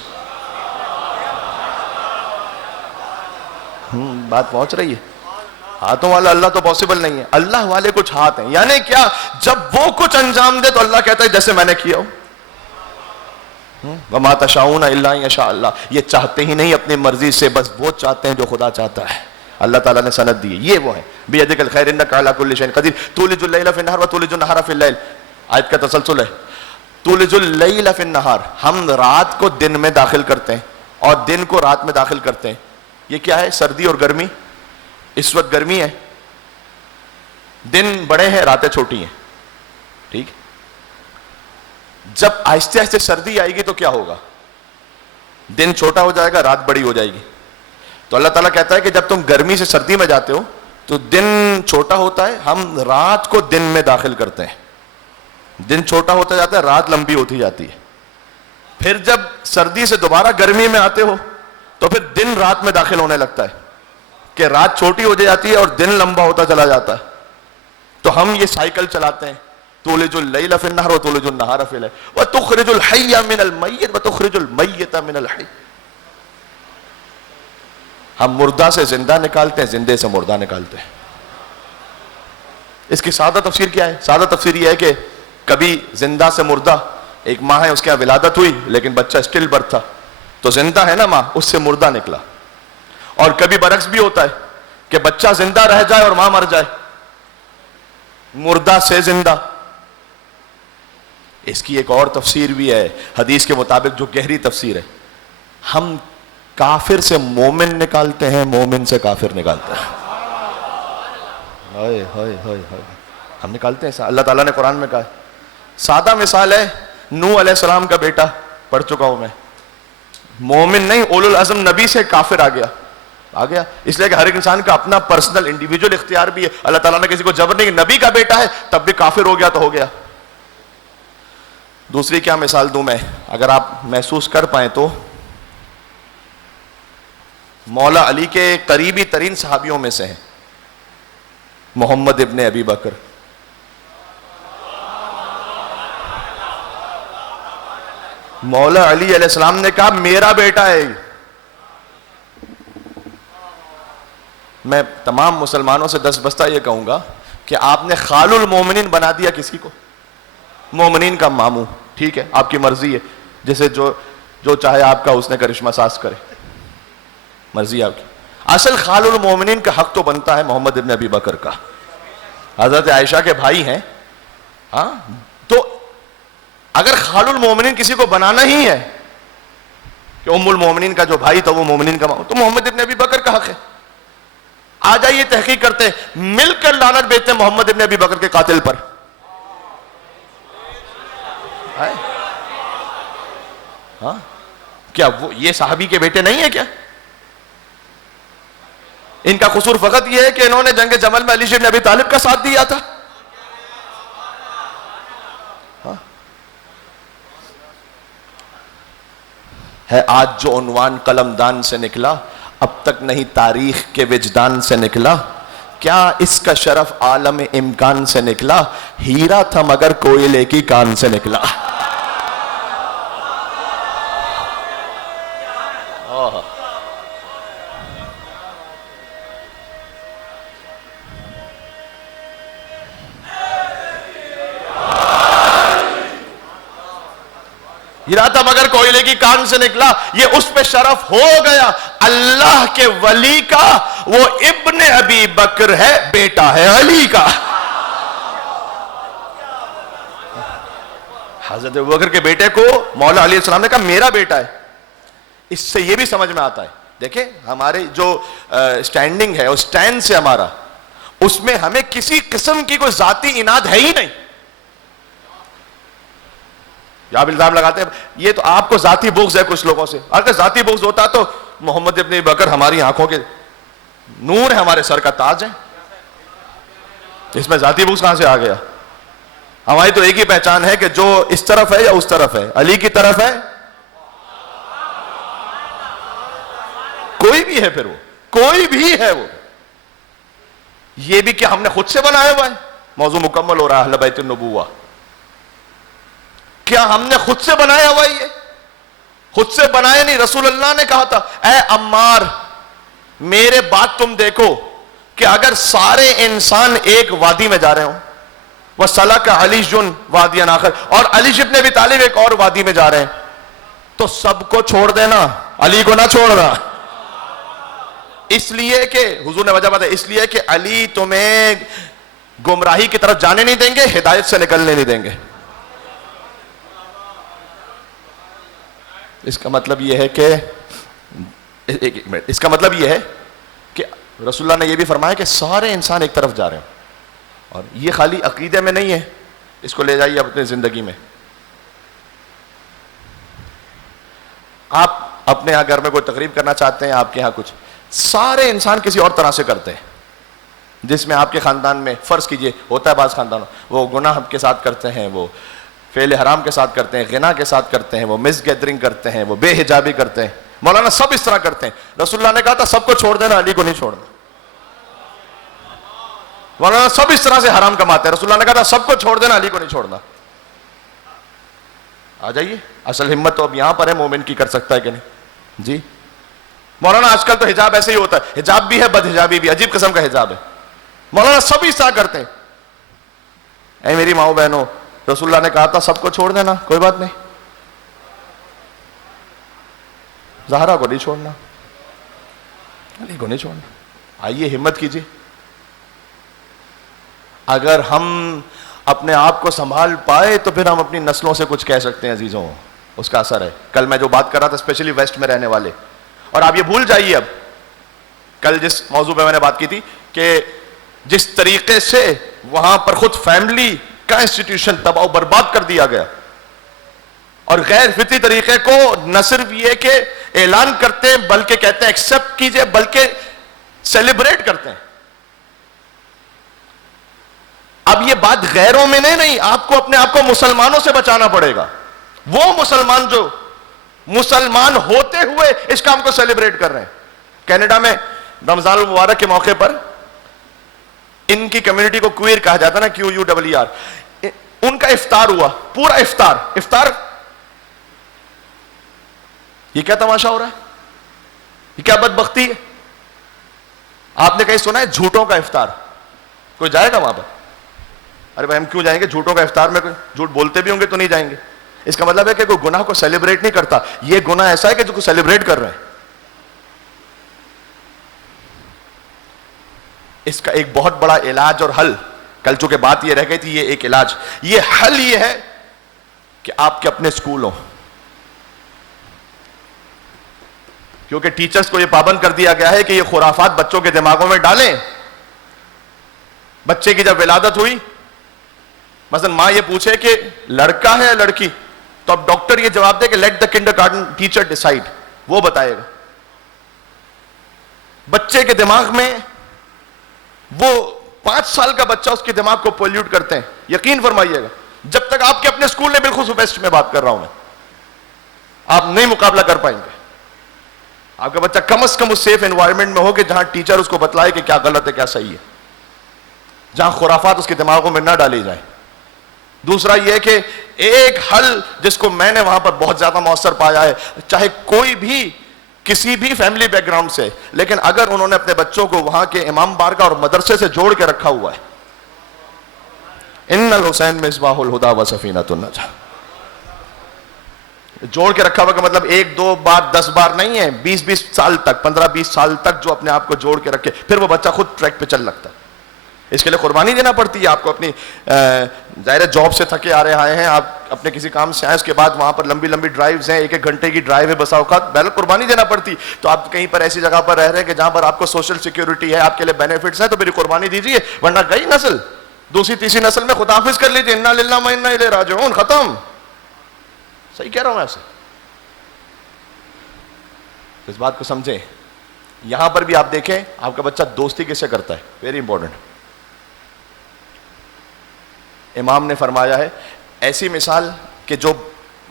بات پہنچ رہی ہے؟ ہاتھوں والا اللہ تو پاسبل نہیں ہے، اللہ والے کچھ ہاتھ ہیں. یعنی کیا؟ جب وہ کچھ انجام دے تو اللہ کہتا ہے جیسے میں نے کیا ہو. وما تشاؤون الا ان یشاء اللہ، یہ چاہتے ہی نہیں اپنی مرضی سے، بس وہ چاہتے ہیں جو خدا چاہتا ہے. اللہ تعالیٰ نے سند دی ہے، یہ وہ ہے. بیدک الخیر انک علی کل شیء قدیر تولج اللیل فی النہار وتولج النہار فی اللیل. آیت کا تسلسل ہے. تولج اللیل فی النہار، ہم رات کو دن میں داخل کرتے ہیں اور دن کو رات میں داخل کرتے ہیں. یہ کیا ہے؟ سردی اور گرمی. اس وقت گرمی ہے، دن بڑے ہیں راتیں چھوٹی ہیں، ٹھیک. جب آہستہ آہستہ سردی آئے گی تو کیا ہوگا؟ دن چھوٹا ہو جائے گا، رات بڑی ہو جائے گی. تو اللہ تعالیٰ کہتا ہے کہ جب تم گرمی سے سردی میں جاتے ہو تو دن چھوٹا ہوتا ہے، ہم رات کو دن میں داخل کرتے ہیں. دن چھوٹا ہوتا جاتا ہے، رات لمبی ہوتی جاتی ہے. پھر جب سردی سے دوبارہ گرمی میں آتے ہو تو پھر دن رات میں داخل ہونے لگتا ہے کہ رات چھوٹی ہو جاتی ہے اور دن لمبا ہوتا چلا جاتا ہے. تو ہم یہ سائیکل چلاتے ہیں، تولج اللیل فی النہار وتولج النہار فی اللیل وتخرج الحی من المیت وتخرج المیت من الحی. ہم مردہ سے زندہ نکالتے ہیں، زندے سے مردہ نکالتے ہیں. اس کی سادہ تفسیر کیا ہے؟ سادہ تفسیر یہ ہے کہ کبھی زندہ سے مردہ، ایک ماں ہے اس کے یہاں ولادت ہوئی لیکن بچہ اسٹل برتھ تھا، تو زندہ ہے نا ماں، اس سے مردہ نکلا. اور کبھی برعکس بھی ہوتا ہے کہ بچہ زندہ رہ جائے اور ماں مر جائے، مردہ سے زندہ. اس کی ایک اور تفسیر بھی ہے حدیث کے مطابق جو گہری تفسیر ہے. ہم کافر سے مومن نکالتے ہیں، مومن سے کافر نکالتے ہیں. ہائے ہائے ہائے ہائے، ہم نکالتے ہیں. اللہ تعالیٰ نے قرآن میں کہا ہے. سادہ مثال ہے، نوح علیہ السلام کا بیٹا، پڑھ چکا ہوں میں، مومن نہیں، اولو العزم نبی سے کافر آ گیا. آ گیا. اس لیے کہ ہر ایک انسان کا اپنا پرسنل انڈیویجول اختیار بھی ہے. اللہ تعالیٰ نے کسی کو جبر نہیں, نبی کا بیٹا ہے تب بھی کافر ہو گیا تو ہو گیا. دوسری کیا مثال دوں میں, اگر آپ محسوس کر پائیں تو, مولا علی کے قریبی ترین صحابیوں میں سے ہیں محمد ابن ابی بکر. مولا علی علیہ السلام نے کہا میرا بیٹا ہے. میں تمام مسلمانوں سے دس بستہ یہ کہوں گا کہ آپ نے خال المومنین بنا دیا کسی کو, مومنین کا ماموں. ٹھیک ہے, آپ کی مرضی ہے, جیسے جو چاہے آپ کا اس نے کرشمہ ساز کرے, مرضی آپ کی. اصل خال المومنین کا حق تو بنتا ہے محمد ابن ابی بکر کا, حضرت عائشہ کے بھائی ہیں. ہاں, تو اگر خال المومنین کسی کو بنانا ہی ہے کہ ام المومنین کا جو بھائی تھا وہ مومنین کا ماموں, تو محمد ابن ابی بکر کا حق ہے. آ جائیے تحقیق کرتے ہیں, مل کر لعنت بیچتے ہیں محمد ابن ابی بکر کے قاتل پر. ہاں, کیا وہ یہ صحابی کے بیٹے نہیں ہیں کیا؟ ان کا قصور فقط یہ ہے کہ انہوں نے جنگ جمل میں علی بن ابی طالب کا ساتھ دیا تھا. ہے آج جو عنوان قلم دان سے نکلا, اب تک نہیں تاریخ کے وجدان سے نکلا. کیا اس کا شرف عالم امکان سے نکلا, ہیرا تھا مگر کوئلے کی کان سے نکلا. ہیرا تھا مگر کوئلے کی کان سے نکلا. یہ اس پہ شرف ہو گیا اللہ کے ولی کا, وہ ابن ابی بکر ہے, بیٹا ہے علی کا. حضرت ابو بکر کے بیٹے کو مولا علیہ السلام نے کہا میرا بیٹا ہے. اس سے یہ بھی سمجھ میں آتا ہے, دیکھیں ہمارے جو سٹینڈنگ ہے, اس سٹینڈ سے ہمارا, اس میں ہمیں کسی قسم کی کوئی ذاتی اناد ہے ہی نہیں. آپ الزام لگاتے ہیں یہ تو آپ کو ذاتی بغض ہے کچھ لوگوں سے. اگر ذاتی بغض ہوتا تو محمد ابن بکر ہماری آنکھوں کے نور ہے, ہمارے سر کا تاج ہے. اس میں ذاتی بغض کہاں سے آ گیا؟ ہماری تو ایک ہی پہچان ہے کہ جو اس طرف ہے یا اس طرف ہے, علی کی طرف ہے, کوئی بھی ہے, پھر وہ کوئی بھی ہے وہ. یہ بھی کیا ہم نے خود سے بنایا ہوا ہے؟ موضوع مکمل ہو رہا ہے اہل بیت النبوہ. کیا ہم نے خود سے بنایا ہوا؟ یہ خود سے بنایا نہیں. رسول اللہ نے کہا تھا اے عمار میرے بات تم دیکھو کہ اگر سارے انسان ایک وادی میں جا رہے ہوں, وَسَلَكَ عَلِيٌّ وَادِيًا آخر, اور علی ابن ابی طالب ایک اور وادی میں جا رہے ہیں, تو سب کو چھوڑ دینا, علی کو نہ چھوڑنا. اس لیے کہ حضور نے وجہ بتائی, اس لیے کہ علی تمہیں گمراہی کی طرف جانے نہیں دیں گے, ہدایت سے نکلنے نہیں دیں گے. اس کا مطلب یہ ہے کہ اس کا مطلب یہ ہے کہ رسول اللہ نے یہ بھی فرمایا کہ سارے انسان ایک طرف جا رہے ہیں. اور یہ خالی عقیدے میں نہیں ہے, اس کو لے جائیے اپنی زندگی میں. آپ اپنے یہاں گھر میں کوئی تقریب کرنا چاہتے ہیں, آپ کے یہاں کچھ, سارے انسان کسی اور طرح سے کرتے ہیں. جس میں آپ کے خاندان میں فرض کیجئے ہوتا ہے بعض خاندانوں, وہ گناہ کے ساتھ کرتے ہیں, وہ فعل حرام کے ساتھ کرتے ہیں, غنا کے ساتھ کرتے ہیں, وہ مس گیدرنگ کرتے ہیں, وہ بے حجابی کرتے ہیں. مولانا سب اس طرح کرتے ہیں. رسول اللہ نے کہا تھا سب کو چھوڑ دینا, علی کو نہیں چھوڑنا. مولانا سب اس طرح سے حرام کماتے ہیں. رسول اللہ نے کہا تھا سب کو چھوڑ دینا, علی کو نہیں چھوڑنا. آ جائیے, اصل ہمت تو اب یہاں پر ہے, مومن کی کر سکتا ہے کہ نہیں جی. مولانا آج کل تو حجاب ایسے ہی ہوتا ہے, حجاب بھی ہے بد حجابی بھی, عجیب قسم کا حجاب ہے. مولانا سب اس طرح کرتے ہیں. اے میری ماؤں بہنوں, رسول اللہ نے کہا تھا سب کو چھوڑ دینا, کوئی بات نہیں, زہرا کو نہیں چھوڑنا, علی کو نہیں چھوڑنا. آئیے ہمت کیجیے. اگر ہم اپنے آپ کو سنبھال پائے تو پھر ہم اپنی نسلوں سے کچھ کہہ سکتے ہیں عزیزوں. اس کا اثر ہے. کل میں جو بات کر رہا تھا اسپیشلی ویسٹ میں رہنے والے, اور آپ یہ بھول جائیے اب, کل جس موضوع پہ میں نے بات کی تھی کہ جس طریقے سے وہاں پر خود فیملی کا انسٹیٹیوشن تباہ و برباد کر دیا گیا, اور غیر فطری طریقے کو نہ صرف یہ کہ اعلان کرتے ہیں بلکہ کہتے ہیں ایکسپٹ کیجئے, بلکہ سیلیبریٹ کرتے ہیں. اب یہ بات غیروں میں نہیں, آپ کو اپنے آپ کو مسلمانوں سے بچانا پڑے گا. وہ مسلمان جو مسلمان ہوتے ہوئے اس کام کو سیلیبریٹ کر رہے ہیں. کینیڈا میں رمضان المبارک کے موقع پر ان کی کمیونٹی کو کوئر کہا جاتا نا, QUER, ان کا افطار ہوا, پورا افطار. یہ کیا تماشا ہو رہا ہے, یہ کیا بدبختی ہے. آپ نے کہیں سنا ہے جھوٹوں کا افطار؟ کوئی جائے گا وہاں پر؟ ارے بھائی ہم کیوں جائیں گے جھوٹوں کا افطار میں؟ کوئی جھوٹ بولتے بھی ہوں گے تو نہیں جائیں گے. اس کا مطلب ہے کہ کوئی گناہ کو سیلیبریٹ نہیں کرتا. یہ گناہ ایسا ہے کہ جو کو سیلیبریٹ کر رہے ہیں. اس کا ایک بہت بڑا علاج اور حل, کل چونکہ بات یہ رہ گئی تھی, یہ ایک علاج, یہ حل یہ ہے کہ آپ کے اپنے اسکول ہوں. کیونکہ ٹیچرز کو یہ پابند کر دیا گیا ہے کہ یہ خرافات بچوں کے دماغوں میں ڈالیں. بچے کی جب ولادت ہوئی, مثلا ماں یہ پوچھے کہ لڑکا ہے یا لڑکی, تو اب ڈاکٹر یہ جواب دے کہ let the kindergarten teacher decide, وہ بتائے گا. بچے کے دماغ میں, وہ 5 سال کا بچہ اس کے دماغ کو پولیوٹ کرتے ہیں. یقین فرمائیے گا, جب تک آپ کے اپنے اسکول نے, بالخصوص بیسٹ میں بات کر رہا ہوں میں, آپ نہیں مقابلہ کر پائیں گے. آپ کا بچہ کم از کم اس سیف انوائرمنٹ میں ہو کہ جہاں ٹیچر اس کو بتلائے کہ کیا غلط ہے کیا صحیح ہے, جہاں خرافات اس کے دماغوں میں نہ ڈالی جائیں. دوسرا یہ کہ ایک حل جس کو میں نے وہاں پر بہت زیادہ مؤثر پایا ہے, چاہے کوئی بھی کسی بھی فیملی بیک گراؤنڈ سے, لیکن اگر انہوں نے اپنے بچوں کو وہاں کے امام بارگاہ اور مدرسے سے جوڑ کے رکھا ہوا ہے, ان الحسین مصباح الہدی و سفینۃ النجاۃ, جوڑ کے رکھا ہوا کا مطلب 1 2 بار 10 بار نہیں ہے, 20 سال تک, 15-20 سال تک جو اپنے آپ کو جوڑ کے رکھے, پھر وہ بچہ خود ٹریک پہ چل لگتا ہے. اس کے لیے قربانی دینا پڑتی ہے آپ کو. اپنی ظاہر جاب سے تھکے آئے ہیں آپ, اپنے کسی کام سے آئے, اس کے بعد وہاں پر لمبی ڈرائیوز ہیں, 1 گھنٹے کی ڈرائیو ہے بسا اوقات, پہلے قربانی دینا پڑتی. تو آپ کہیں پر ایسی جگہ پر رہ رہے ہیں کہ جہاں پر آپ کو سوشل سیکیورٹی ہے, آپ کے لیے بینیفٹس ہیں, تو میری قربانی دیجیے, ورنہ گئی نسل. 2ری-3ری نسل میں خداحافظ کر لیجیے, انا للہ و انا الیہ راجعون, ختم. صحیح کہہ رہا ہوں میں ایسے؟ اس بات کو سمجھیں. یہاں پر بھی آپ دیکھیں, آپ کا بچہ دوستی کس سے کرتا ہے, ویری امپورٹنٹ. امام نے فرمایا ہے ایسی مثال کہ جو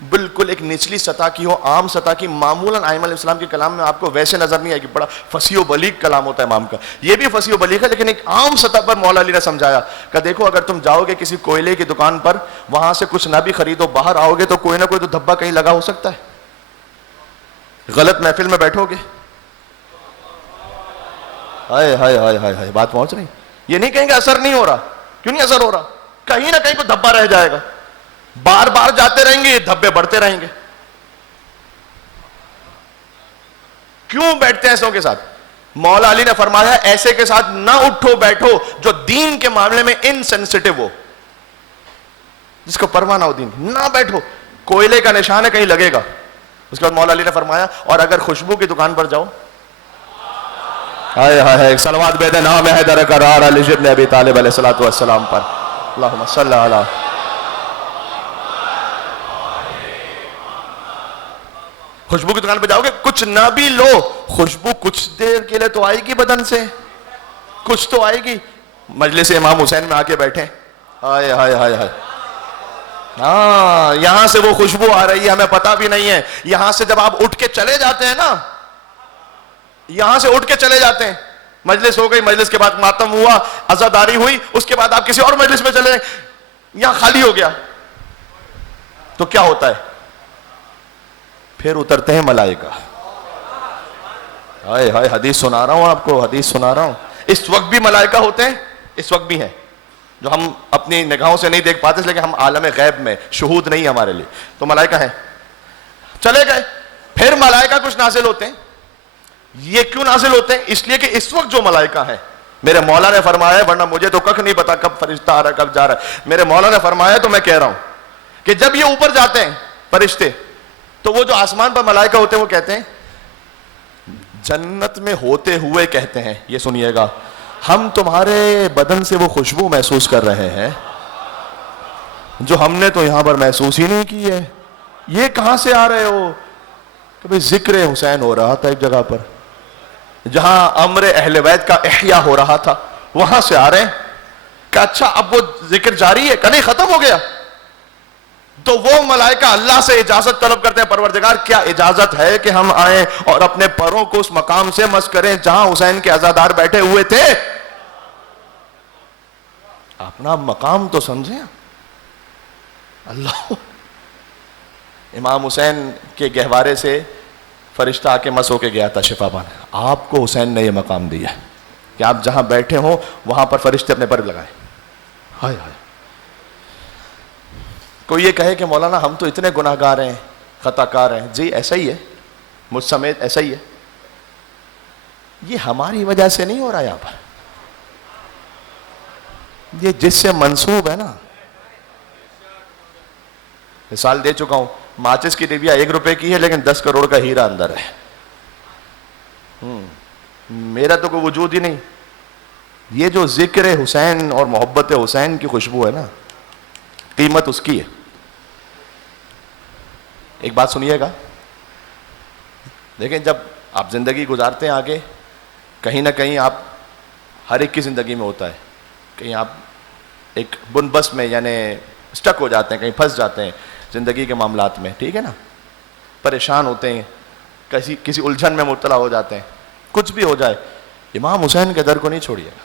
بالکل ایک نچلی سطح کی ہو, عام سطح کی. معمولاً ائمہ علیہ السلام کے کلام میں آپ کو ویسے نظر نہیں آئے گی, بڑا فصیح و بلیغ کلام ہوتا ہے امام کا, یہ بھی فصیح و بلیغ ہے, لیکن ایک عام سطح پر مولا علی نے سمجھایا کہ دیکھو اگر تم جاؤ گے کسی کوئلے کی دکان پر, وہاں سے کچھ نہ بھی خریدو, باہر آؤ گے تو کوئی نہ کوئی تو دھبا کہیں لگا ہو سکتا ہے. غلط محفل میں بیٹھو گے, ہائے ہائے ہائے ہائے, بات پہنچ رہی. یہ نہیں کہیں گے اثر نہیں ہو رہا. کیوں نہیں اثر ہو رہا؟ کہیں نہ کہیں کوئی دھبا رہ جائے گا. بار بار جاتے رہیں گے, یہ دھبے بڑھتے رہیں گے. کیوں بیٹھتے ہیں ایسوں کے ساتھ؟ مولا علی نے فرمایا ایسے کے ساتھ نہ اٹھو بیٹھو جو دین کے معاملے میں انسینسٹیو ہو, جس کو پرواہ نہ ہو دین, نہ بیٹھو. کوئلے کا نشان ہے, کہیں لگے گا. اس کے بعد مولا علی نے فرمایا اور اگر خوشبو کی دکان پر جاؤ, ہائے ہائے, صلوات بید نام حیدر قرار علی ابن ابی طالب علیہ الصلوۃ والسلام پر, اللہم صلی علی. خوشبو کی دکان پہ جاؤ گے, کچھ نہ بھی لو, خوشبو کچھ دیر کے لیے تو آئے گی بدن سے, کچھ تو آئے گی. مجلس امام حسین میں آ کے بیٹھے, ہائے ہائے ہائے ہائے, ہاں یہاں سے وہ خوشبو آ رہی ہے, ہمیں پتا بھی نہیں ہے. یہاں سے جب آپ اٹھ کے چلے جاتے ہیں نا, یہاں سے اٹھ کے چلے جاتے ہیں, مجلس ہو گئی, مجلس کے بعد ماتم ہوا, عزاداری ہوئی, اس کے بعد آپ کسی اور مجلس میں چلے, یہاں خالی ہو گیا, تو کیا ہوتا ہے؟ پھر اترتے ہیں ملائکہ. ہائے ہائے, حدیث سنا رہا ہوں آپ کو, حدیث سنا رہا ہوں. اس وقت بھی ملائکہ ہوتے ہیں, اس وقت بھی ہیں, جو ہم اپنی نگاہوں سے نہیں دیکھ پاتے, لیکن ہم عالم غیب میں شہود نہیں ہمارے لیے, تو ملائکہ ہیں. چلے گئے, پھر ملائکہ کچھ نازل ہوتے ہیں. یہ کیوں نازل ہوتے ہیں؟ اس لیے کہ اس وقت جو ملائکہ ہیں, میرے مولا نے فرمایا ہے, ورنہ مجھے تو کخ نہیں پتا کب فرشتہ آ رہا ہے کب جا رہا ہے, میرے مولا نے فرمایا تو میں کہہ رہا ہوں کہ جب یہ اوپر جاتے ہیں فرشتے, تو وہ جو آسمان پر ملائکہ ہوتے ہیں وہ کہتے ہیں, جنت میں ہوتے ہوئے کہتے ہیں, یہ سنیے گا, ہم تمہارے بدن سے وہ خوشبو محسوس کر رہے ہیں جو ہم نے تو یہاں پر محسوس ہی نہیں کی ہے. یہ کہاں سے آ رہے ہو؟ کہ بھئی ذکر حسین ہو رہا تھا ایک جگہ پر, جہاں امر اہل بیت کا احیاء ہو رہا تھا، وہاں سے آ رہے ہیں کہ اچھا اب وہ ذکر جاری ہے، کل ہی ختم ہو گیا. تو وہ ملائکہ اللہ سے اجازت طلب کرتے ہیں، پروردگار کیا اجازت ہے کہ ہم آئیں اور اپنے پروں کو اس مقام سے مس کریں جہاں حسین کے عزادار بیٹھے ہوئے تھے. اپنا مقام تو سمجھیں. اللہ، امام حسین کے گہوارے سے فرشتہ آ کے مس ہو کے گیا تھا شفا پانے. آپ کو حسین نے یہ مقام دیا ہے کہ آپ جہاں بیٹھے ہوں وہاں پر فرشتے اپنے پر لگائیں. ہائے ہائے. کوئی یہ کہے کہ مولانا ہم تو اتنے گناہ گار ہیں، خطا کار ہیں. جی ایسا ہی ہے، مجھ سمیت ایسا ہی ہے. یہ ہماری وجہ سے نہیں ہو رہا یہاں پر، یہ جس سے منسوب ہے نا. مثال دے چکا ہوں، ماچس کی ڈبیا 1 روپے کی ہے لیکن 10 کروڑ کا ہیرا اندر ہے. میرا تو کوئی وجود ہی نہیں. یہ جو ذکر حسین اور محبت حسین کی خوشبو ہے نا، قیمت اس کی ہے. ایک بات سنیے گا، دیکھیں جب آپ زندگی گزارتے ہیں آگے، کہیں نہ کہیں آپ، ہر ایک کی زندگی میں ہوتا ہے، کہیں آپ ایک بن بس میں یعنی اسٹک ہو جاتے ہیں، کہیں پھنس جاتے ہیں زندگی کے معاملات میں، ٹھیک ہے نا، پریشان ہوتے ہیں، کسی الجھن میں مبتلا ہو جاتے ہیں. کچھ بھی ہو جائے، امام حسین کے در کو نہیں چھوڑیے گا.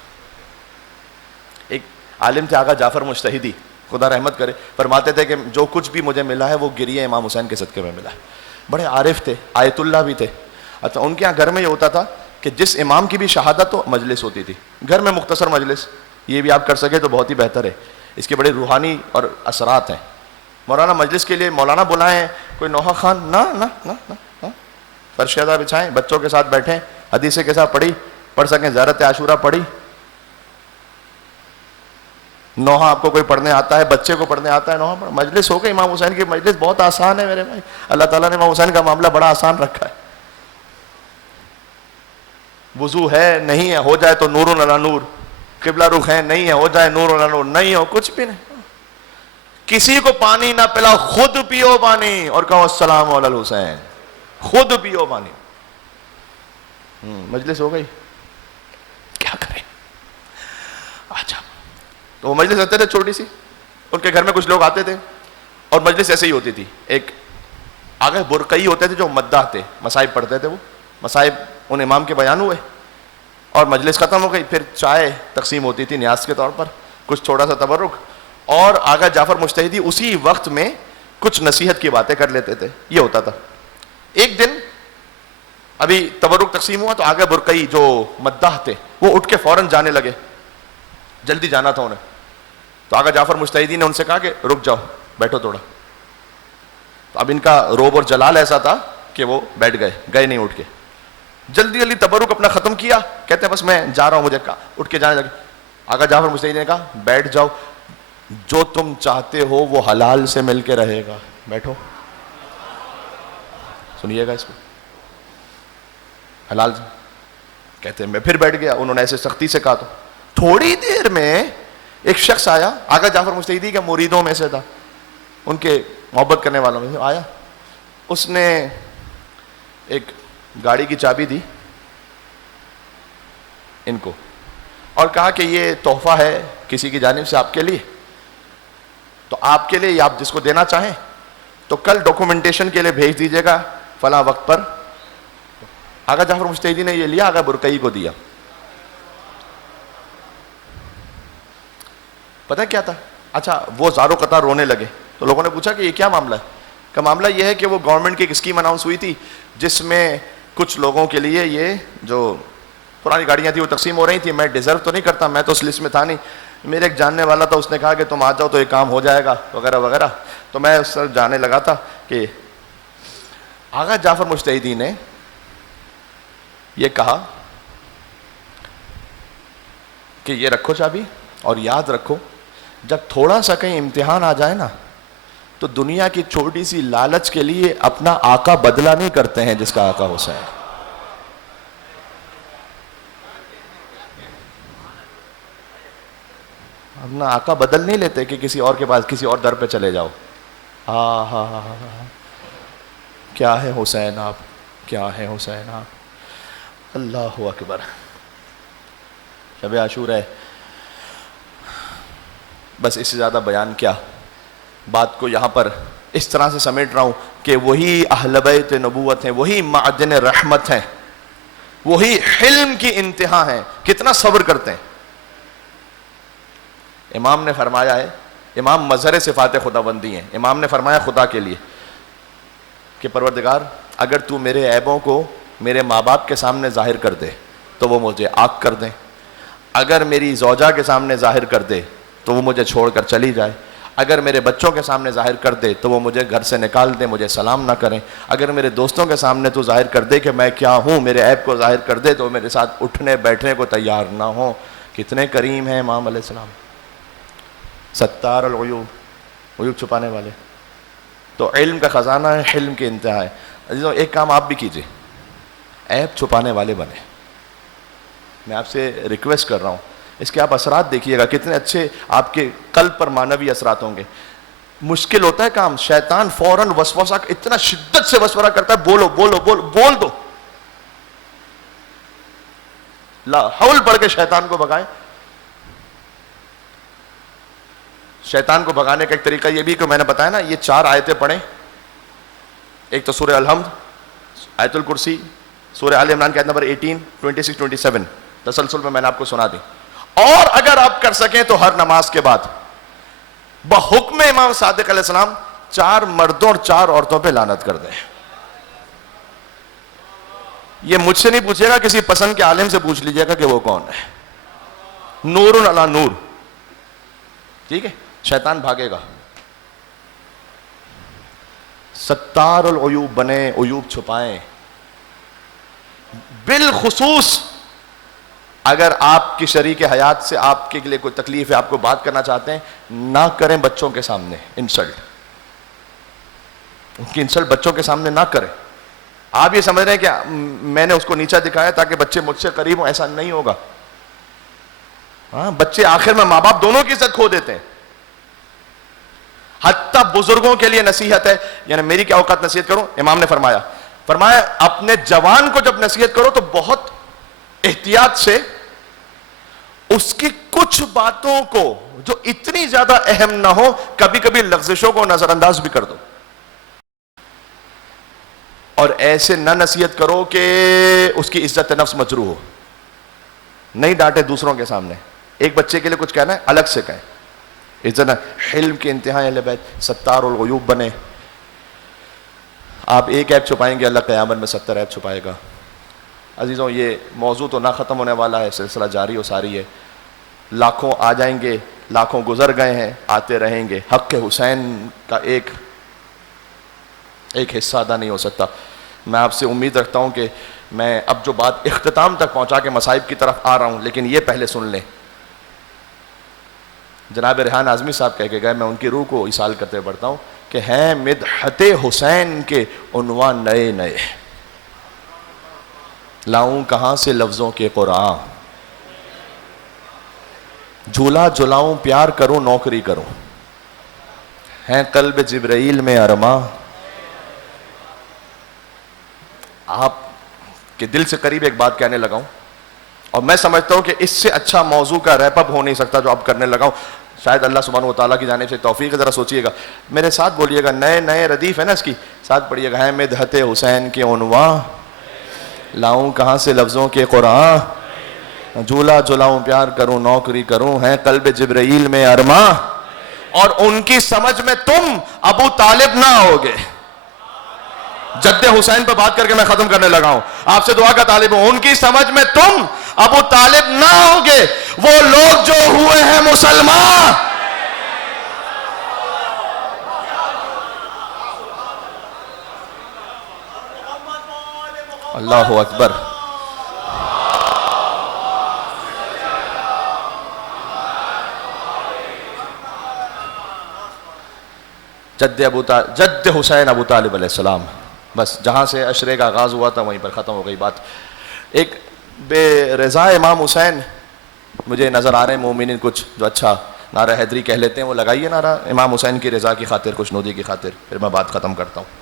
ایک عالم تھے آقا جعفر مجتہدی، خدا رحمت کرے، فرماتے تھے کہ جو کچھ بھی مجھے ملا ہے وہ گریہ امام حسین کے صدقے میں ملا ہے. بڑے عارف تھے، آیت اللہ بھی تھے. اچھا ان کے یہاں گھر میں یہ ہوتا تھا کہ جس امام کی بھی شہادت ہو مجلس ہوتی تھی گھر میں، مختصر مجلس. یہ بھی آپ کر سکے تو بہت ہی بہتر ہے، اس کے بڑے روحانی اور اثرات ہیں. مولانا مجلس کے لیے مولانا بلائیں، کوئی نوحہ خان نہ نہ نہ نہ، فرشیدہ بچھائیں، بچوں کے ساتھ بیٹھیں، حدیثیں کے ساتھ پڑھ سکیں، زیارت عاشورہ پڑھی. نوحہ آپ کو کوئی پڑھنے آتا ہے، بچے کو پڑھنے آتا ہے، نوحہ پڑھ. مجلس ہو گئی امام حسین کی مجلس، بہت آسان ہے میرے بھائی. اللہ تعالیٰ نے امام حسین کا معاملہ بڑا آسان رکھا ہے. وضو ہے نہیں ہے، ہو جائے تو نور علی نور. قبلہ رخ ہے نہیں ہے، ہو جائے نور علی نور. نہیں ہو کچھ بھی نہیں. کسی کو پانی نہ پلاؤ، خود پیو پانی اور کہو السلام علی الحسین. خود پیو پانی. مجلس ہو گئی. کیا کریں؟ اچھا تو وہ مجلس رہتے تھے چھوٹی سی، ان کے گھر میں کچھ لوگ آتے تھے اور مجلس ایسے ہی ہوتی تھی. ایک آگے برقعی ہوتے تھے جو مداح تھے، مصائب پڑھتے تھے. وہ مصائب ان امام کے بیان ہوئے اور مجلس ختم ہو گئی. پھر چائے تقسیم ہوتی تھی نیاز کے طور پر، کچھ تھوڑا سا تبرک، اور آغا جعفر مجتہدی اسی وقت میں کچھ نصیحت کی باتیں کر لیتے تھے. یہ ہوتا تھا. ایک دن ابھی تبرک تقسیم ہوا تو آگے برقعی جو مداح تھے وہ اٹھ کے فوراً جانے لگے، جلدی جانا تھا انہیں. تو آقا جعفر مجتہدی نے ان سے کہا کہ رک جاؤ، بیٹھو تھوڑا. تو اب ان کا روب اور جلال ایسا تھا کہ وہ بیٹھ گئے نہیں اٹھ کے. جلدی جلدی تبرک اپنا ختم کیا، کہتے ہیں بس میں جا رہا ہوں، مجھے کہا. اٹھ کے جانے لگے. آقا جعفر مجتہدی نے کہا بیٹھ جاؤ، جو تم چاہتے ہو وہ حلال سے مل کے رہے گا، بیٹھو. سنیے گا اس کو، حلال سے. کہتے ہیں میں پھر بیٹھ گیا. انہوں نے ایسے سختی سے کہا تو تھوڑی دیر میں ایک شخص آیا، آقا جعفر مجتہدی کے مریدوں میں سے تھا، ان کے محبت کرنے والوں میں سے آیا. اس نے ایک گاڑی کی چابی دی ان کو اور کہا کہ یہ تحفہ ہے کسی کی جانب سے آپ کے لیے، تو آپ کے لیے آپ جس کو دینا چاہیں تو کل ڈاکومنٹیشن کے لیے بھیج دیجیے گا فلاں وقت پر. آقا جعفر مجتہدی نے یہ لیا، آقا برقعی کو دیا. پتہ کیا تھا؟ اچھا وہ زارو قطار رونے لگے. تو لوگوں نے پوچھا کہ یہ کیا معاملہ ہے؟ کہ معاملہ یہ ہے کہ وہ گورنمنٹ کی ایک اسکیم اناؤنس ہوئی تھی جس میں کچھ لوگوں کے لیے یہ جو پرانی گاڑیاں تھیں وہ تقسیم ہو رہی تھیں. میں ڈیزرو تو نہیں کرتا، میں تو اس لسٹ میں تھا نہیں، میرے ایک جاننے والا تھا، اس نے کہا کہ تم آ جاؤ تو یہ کام ہو جائے گا وغیرہ وغیرہ. تو میں اس طرف جانے لگا تھا کہ آقا جعفر مجتہدی نے یہ کہا کہ یہ رکھو چابی اور یاد رکھو جب تھوڑا سا کہیں امتحان آ جائے نا تو دنیا کی چھوٹی سی لالچ کے لیے اپنا آقا بدلہ نہیں کرتے ہیں جس کا آقا حسین. اپنا آقا بدل نہیں لیتے کہ کسی اور کے پاس کسی اور در پہ چلے جاؤ. ہاں ہاں ہاں ہاں کیا ہے حسین آپ، کیا ہے حسین آپ. اللہ اکبر. شب عاشور ہے. بس اس سے زیادہ بیان کیا, بات کو یہاں پر اس طرح سے سمیٹ رہا ہوں کہ وہی اہل بیت نبوت ہیں, وہی معدن رحمت ہیں, وہی حلم کی انتہا ہیں. کتنا صبر کرتے ہیں. امام نے فرمایا ہے, امام مظہر صفات خدا بندی ہیں, امام نے فرمایا خدا کے لیے کہ پروردگار اگر تو میرے عیبوں کو میرے ماں باپ کے سامنے ظاہر کر دے تو وہ مجھے آگ کر دیں, اگر میری زوجہ کے سامنے ظاہر کر دے تو وہ مجھے چھوڑ کر چلی جائے, اگر میرے بچوں کے سامنے ظاہر کر دے تو وہ مجھے گھر سے نکال دیں, مجھے سلام نہ کریں, اگر میرے دوستوں کے سامنے تو ظاہر کر دے کہ میں کیا ہوں, میرے عیب کو ظاہر کر دے تو میرے ساتھ اٹھنے بیٹھنے کو تیار نہ ہوں. کتنے کریم ہیں امام علیہ السلام, ستار العیوب, عیوب چھپانے والے. تو علم کا خزانہ ہے, حلم کی انتہا ہے. عزیزوں ایک کام آپ بھی کیجئے, عیب چھپانے والے بنے. میں آپ سے ریکویسٹ کر رہا ہوں, اس کے آپ اثرات دیکھیے گا کتنے اچھے آپ کے قلب پر معنوی اثرات ہوں گے. مشکل ہوتا ہے کام, شیطان فوراً وسوسہ اتنا شدت سے وسوسہ کرتا ہے, بولو بولو بول دو, لا حول پڑھ کے شیطان کو بھگائیں. شیطان کو بھگانے کا ایک طریقہ یہ بھی کہ میں نے بتایا نا, یہ 4 آیتیں پڑھیں. ایک تو سورہ الحمد, آیت الکرسی, سورہ آل عمران کی آیت نمبر 18, 26, 27 تسلسل میں نے آپ کو سنا دی. اور اگر آپ کر سکیں تو ہر نماز کے بعد بحکم امام صادق علیہ السلام 4 مردوں اور 4 عورتوں پہ لعنت کر دیں. یہ مجھ سے نہیں پوچھے گا, کسی پسند کے عالم سے پوچھ لیجئے گا کہ وہ کون ہے. نور علی نور, ٹھیک ہے, شیطان بھاگے گا. ستار العیوب بنے, عیوب چھپائیں. بالخصوص اگر آپ کی شریک حیات سے آپ کے لیے کوئی تکلیف ہے, آپ کو بات کرنا چاہتے ہیں, نہ کریں بچوں کے سامنے انسلٹ. ان کی انسلٹ بچوں کے سامنے نہ کریں. آپ یہ سمجھ رہے ہیں کہ میں نے اس کو نیچا دکھایا تاکہ بچے مجھ سے قریب ہوں, ایسا نہیں ہوگا. ہاں, بچے آخر میں ماں باپ دونوں کی عزت کھو دیتے ہیں. حتیٰ بزرگوں کے لیے نصیحت ہے, یعنی میری کیا اوقات نصیحت کروں. امام نے فرمایا اپنے جوان کو جب نصیحت کرو تو بہت احتیاط سے اس کی کچھ باتوں کو جو اتنی زیادہ اہم نہ ہو, کبھی کبھی لغزشوں کو نظر انداز بھی کر دو. اور ایسے نہ نصیحت کرو کہ اس کی عزت نفس مجروح ہو. نہیں ڈانٹے دوسروں کے سامنے. ایک بچے کے لیے کچھ کہنا ہے الگ سے کہیں. عزت حلم کی انتہا اہل بیت, ستار الغیوب بنے. آپ ایک عیب چھپائیں گے, اللہ قیامت میں 70 عیب چھپائے گا. عزیزوں یہ موضوع تو نہ ختم ہونے والا ہے, سلسلہ جاری و ساری ہے. لاکھوں آ جائیں گے, لاکھوں گزر گئے ہیں, آتے رہیں گے. حق حسین کا ایک حصہ ادا نہیں ہو سکتا. میں آپ سے امید رکھتا ہوں کہ میں اب جو بات اختتام تک پہنچا کے مصائب کی طرف آ رہا ہوں, لیکن یہ پہلے سن لیں. جناب ریحان اعظمی صاحب کہہ کے گئے, میں ان کی روح کو اصال کرتے پڑھتا ہوں کہ ہیں مدحت حسین کے عنوان نئے نئے, لاؤں کہاں سے لفظوں کے قرآن, جھولا جھلاؤں پیار کروں نوکری کروں, ہیں قلب جبرائیل میں ارماں. آپ کے دل سے قریب ایک بات کہنے لگا ہوں, اور میں سمجھتا ہوں کہ اس سے اچھا موضوع کا ریپ اپ ہو نہیں سکتا جو اب کرنے لگا ہوں. شاید اللہ سبحانہ و تعالیٰ کی جانب سے توفیق ہے. ذرا سوچئے گا, میرے ساتھ بولیے گا, نئے نئے ردیف ہے نا اس کی, ساتھ پڑھیے گا. ہے مدحت حسین کے عنوان, لاؤں کہاں سے لفظوں کے قرآن, جھولا جھلاؤں پیار کروں نوکری کروں, ہیں قلب جبرائیل میں ارماں. اور ان کی سمجھ میں تم ابو طالب نہ ہوگے. جد حسین پہ بات کر کے میں ختم کرنے لگا ہوں, آپ سے دعا کا طالب ہوں. ان کی سمجھ میں تم ابو طالب نہ ہوگے, وہ لوگ جو ہوئے ہیں مسلمان. اللہ اکبر. جد حسین ابو طالب علیہ السلام. بس جہاں سے عشرے کا آغاز ہوا تھا وہیں پر ختم ہو گئی بات. ایک بے رضا امام حسین مجھے نظر آ رہے ہیں مومنین کچھ جو اچھا نعرہ حیدری کہہ لیتے ہیں, وہ لگائیے نعرہ امام حسین کی رضا کی خاطر, خوش نودی کی خاطر, پھر میں بات ختم کرتا ہوں.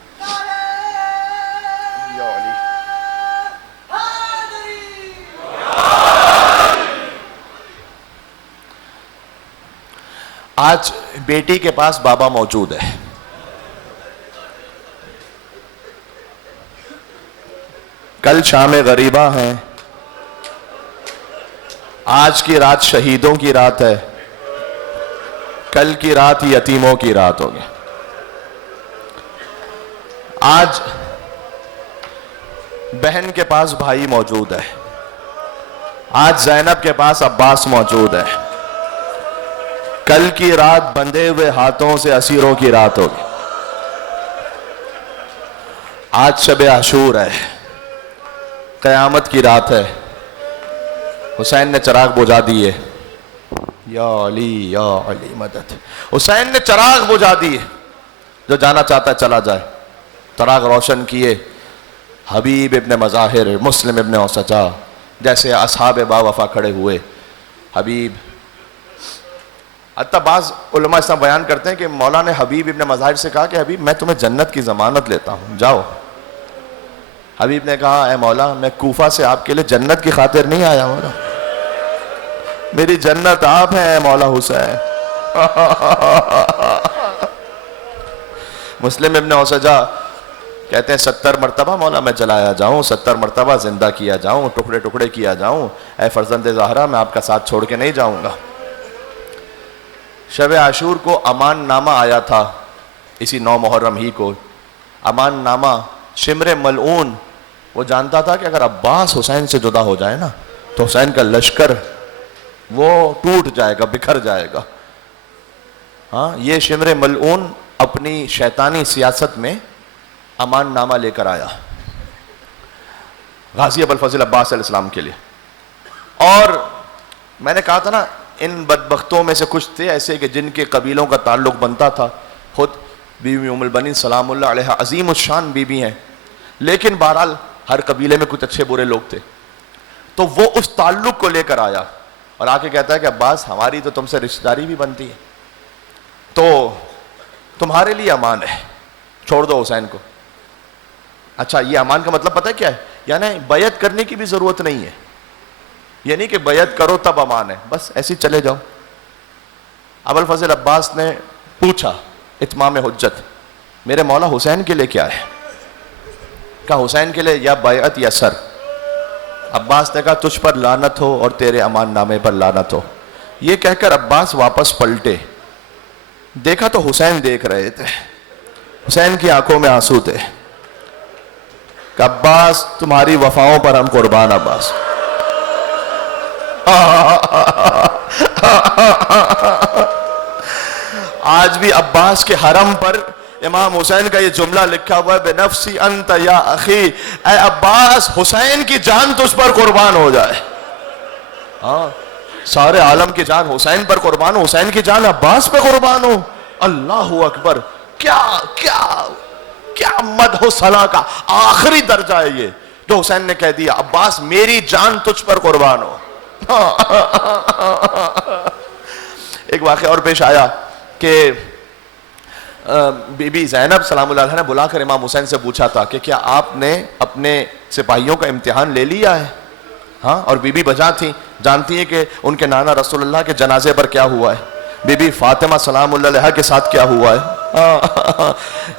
آج بیٹی کے پاس بابا موجود ہے. کل شام غریبہ ہیں. آج کی رات شہیدوں کی رات ہے. کل کی رات یتیموں کی رات ہوگی. آج بہن کے پاس بھائی موجود ہے. آج زینب کے پاس عباس موجود ہے. کل کی رات بندھے ہوئے ہاتھوں سے اسیروں کی رات ہوگی. آج شب عاشور ہے. قیامت کی رات ہے. حسین نے چراغ بجھا دیے. یا علی مدد. حسین نے چراغ بجھا دیے. جو جانا چاہتا ہے چلا جائے. چراغ روشن کیے. حبیب ابن مظاہر، مسلم ابن اوسجا جیسے اصحاب با وفا کھڑے ہوئے. حبیب، حتیٰ بعض علماء اس طرح بیان کرتے ہیں کہ مولا نے حبیب ابن مظاہر سے کہا کہ حبیب میں تمہیں جنت کی ضمانت لیتا ہوں، جاؤ. حبیب نے کہا اے مولا میں کوفہ سے آپ کے لیے جنت کی خاطر نہیں آیا ہوں نا، میری جنت آپ ہیں اے مولا حسین. مسلم ابن اوسجا کہتے ہیں 70 مرتبہ مولا میں جلایا جاؤں، 70 مرتبہ زندہ کیا جاؤں، ٹکڑے ٹکڑے کیا جاؤں، اے فرزند زہرا میں آپ کا ساتھ چھوڑ کے نہیں جاؤں گا. شب عاشور کو امان نامہ آیا تھا، اسی 9 محرم ہی کو. امان نامہ شمر ملعون، وہ جانتا تھا کہ اگر عباس حسین سے جدا ہو جائے نا تو حسین کا لشکر وہ ٹوٹ جائے گا، بکھر جائے گا. ہاں، یہ شمر ملعون اپنی شیطانی سیاست میں امان نامہ لے کر آیا غازی ابوالفضل عباس علیہ السلام کے لیے. اور میں نے کہا تھا نا ان بدبختوں میں سے کچھ تھے ایسے کہ جن کے قبیلوں کا تعلق بنتا تھا. خود بی بی ام البنین سلام اللہ علیہ عظیم الشان بی بی ہیں، لیکن بہرحال ہر قبیلے میں کچھ اچھے برے لوگ تھے. تو وہ اس تعلق کو لے کر آیا اور آ کے کہتا ہے کہ عباس ہماری تو تم سے رشتہ داری بھی بنتی ہے، تو تمہارے لیے امان ہے، چھوڑ دو حسین کو. اچھا، یہ امان کا مطلب پتہ ہے کیا ہے؟ یعنی بیعت کرنے کی بھی ضرورت نہیں ہے. یہ نہیں کہ بیعت کرو تب امان ہے، بس ایسے ہی چلے جاؤ. ابوالفضل عباس نے پوچھا اتمام حجت، میرے مولا حسین کے لیے کیا ہے؟ کہا حسین کے لیے یا بیعت یا سر. عباس نے کہا تجھ پر لعنت ہو اور تیرے امان نامے پر لعنت ہو. یہ کہہ کر عباس واپس پلٹے. دیکھا تو حسین دیکھ رہے تھے، حسین کی آنکھوں میں آنسو تھے. کہ عباس تمہاری وفاؤں پر ہم قربان. عباس آج بھی عباس کے حرم پر امام حسین کا یہ جملہ لکھا ہوا ہے، بنفسی انت یا اخی، اے عباس حسین کی جان تجھ پر قربان ہو جائے. ہاں، سارے عالم کی جان حسین پر قربان ہو، حسین کی جان عباس پہ قربان ہو. اللہ اکبر. کیا کیا کیا مدح و ثنا کا آخری درجہ ہے یہ جو حسین نے کہہ دیا عباس میری جان تجھ پر قربان ہو. ایک واقعہ اور پیش آیا کہ بی بی زینب سلام اللہ علیہ نے بلا کر امام حسین سے پوچھا تھا کہ کیا آپ نے اپنے سپاہیوں کا امتحان لے لیا ہے؟ ہاں، اور بی بی بجا تھی، جانتی ہیں کہ ان کے نانا رسول اللہ کے جنازے پر کیا ہوا ہے، بی بی فاطمہ سلام اللہ علیہ کے ساتھ کیا ہوا ہے.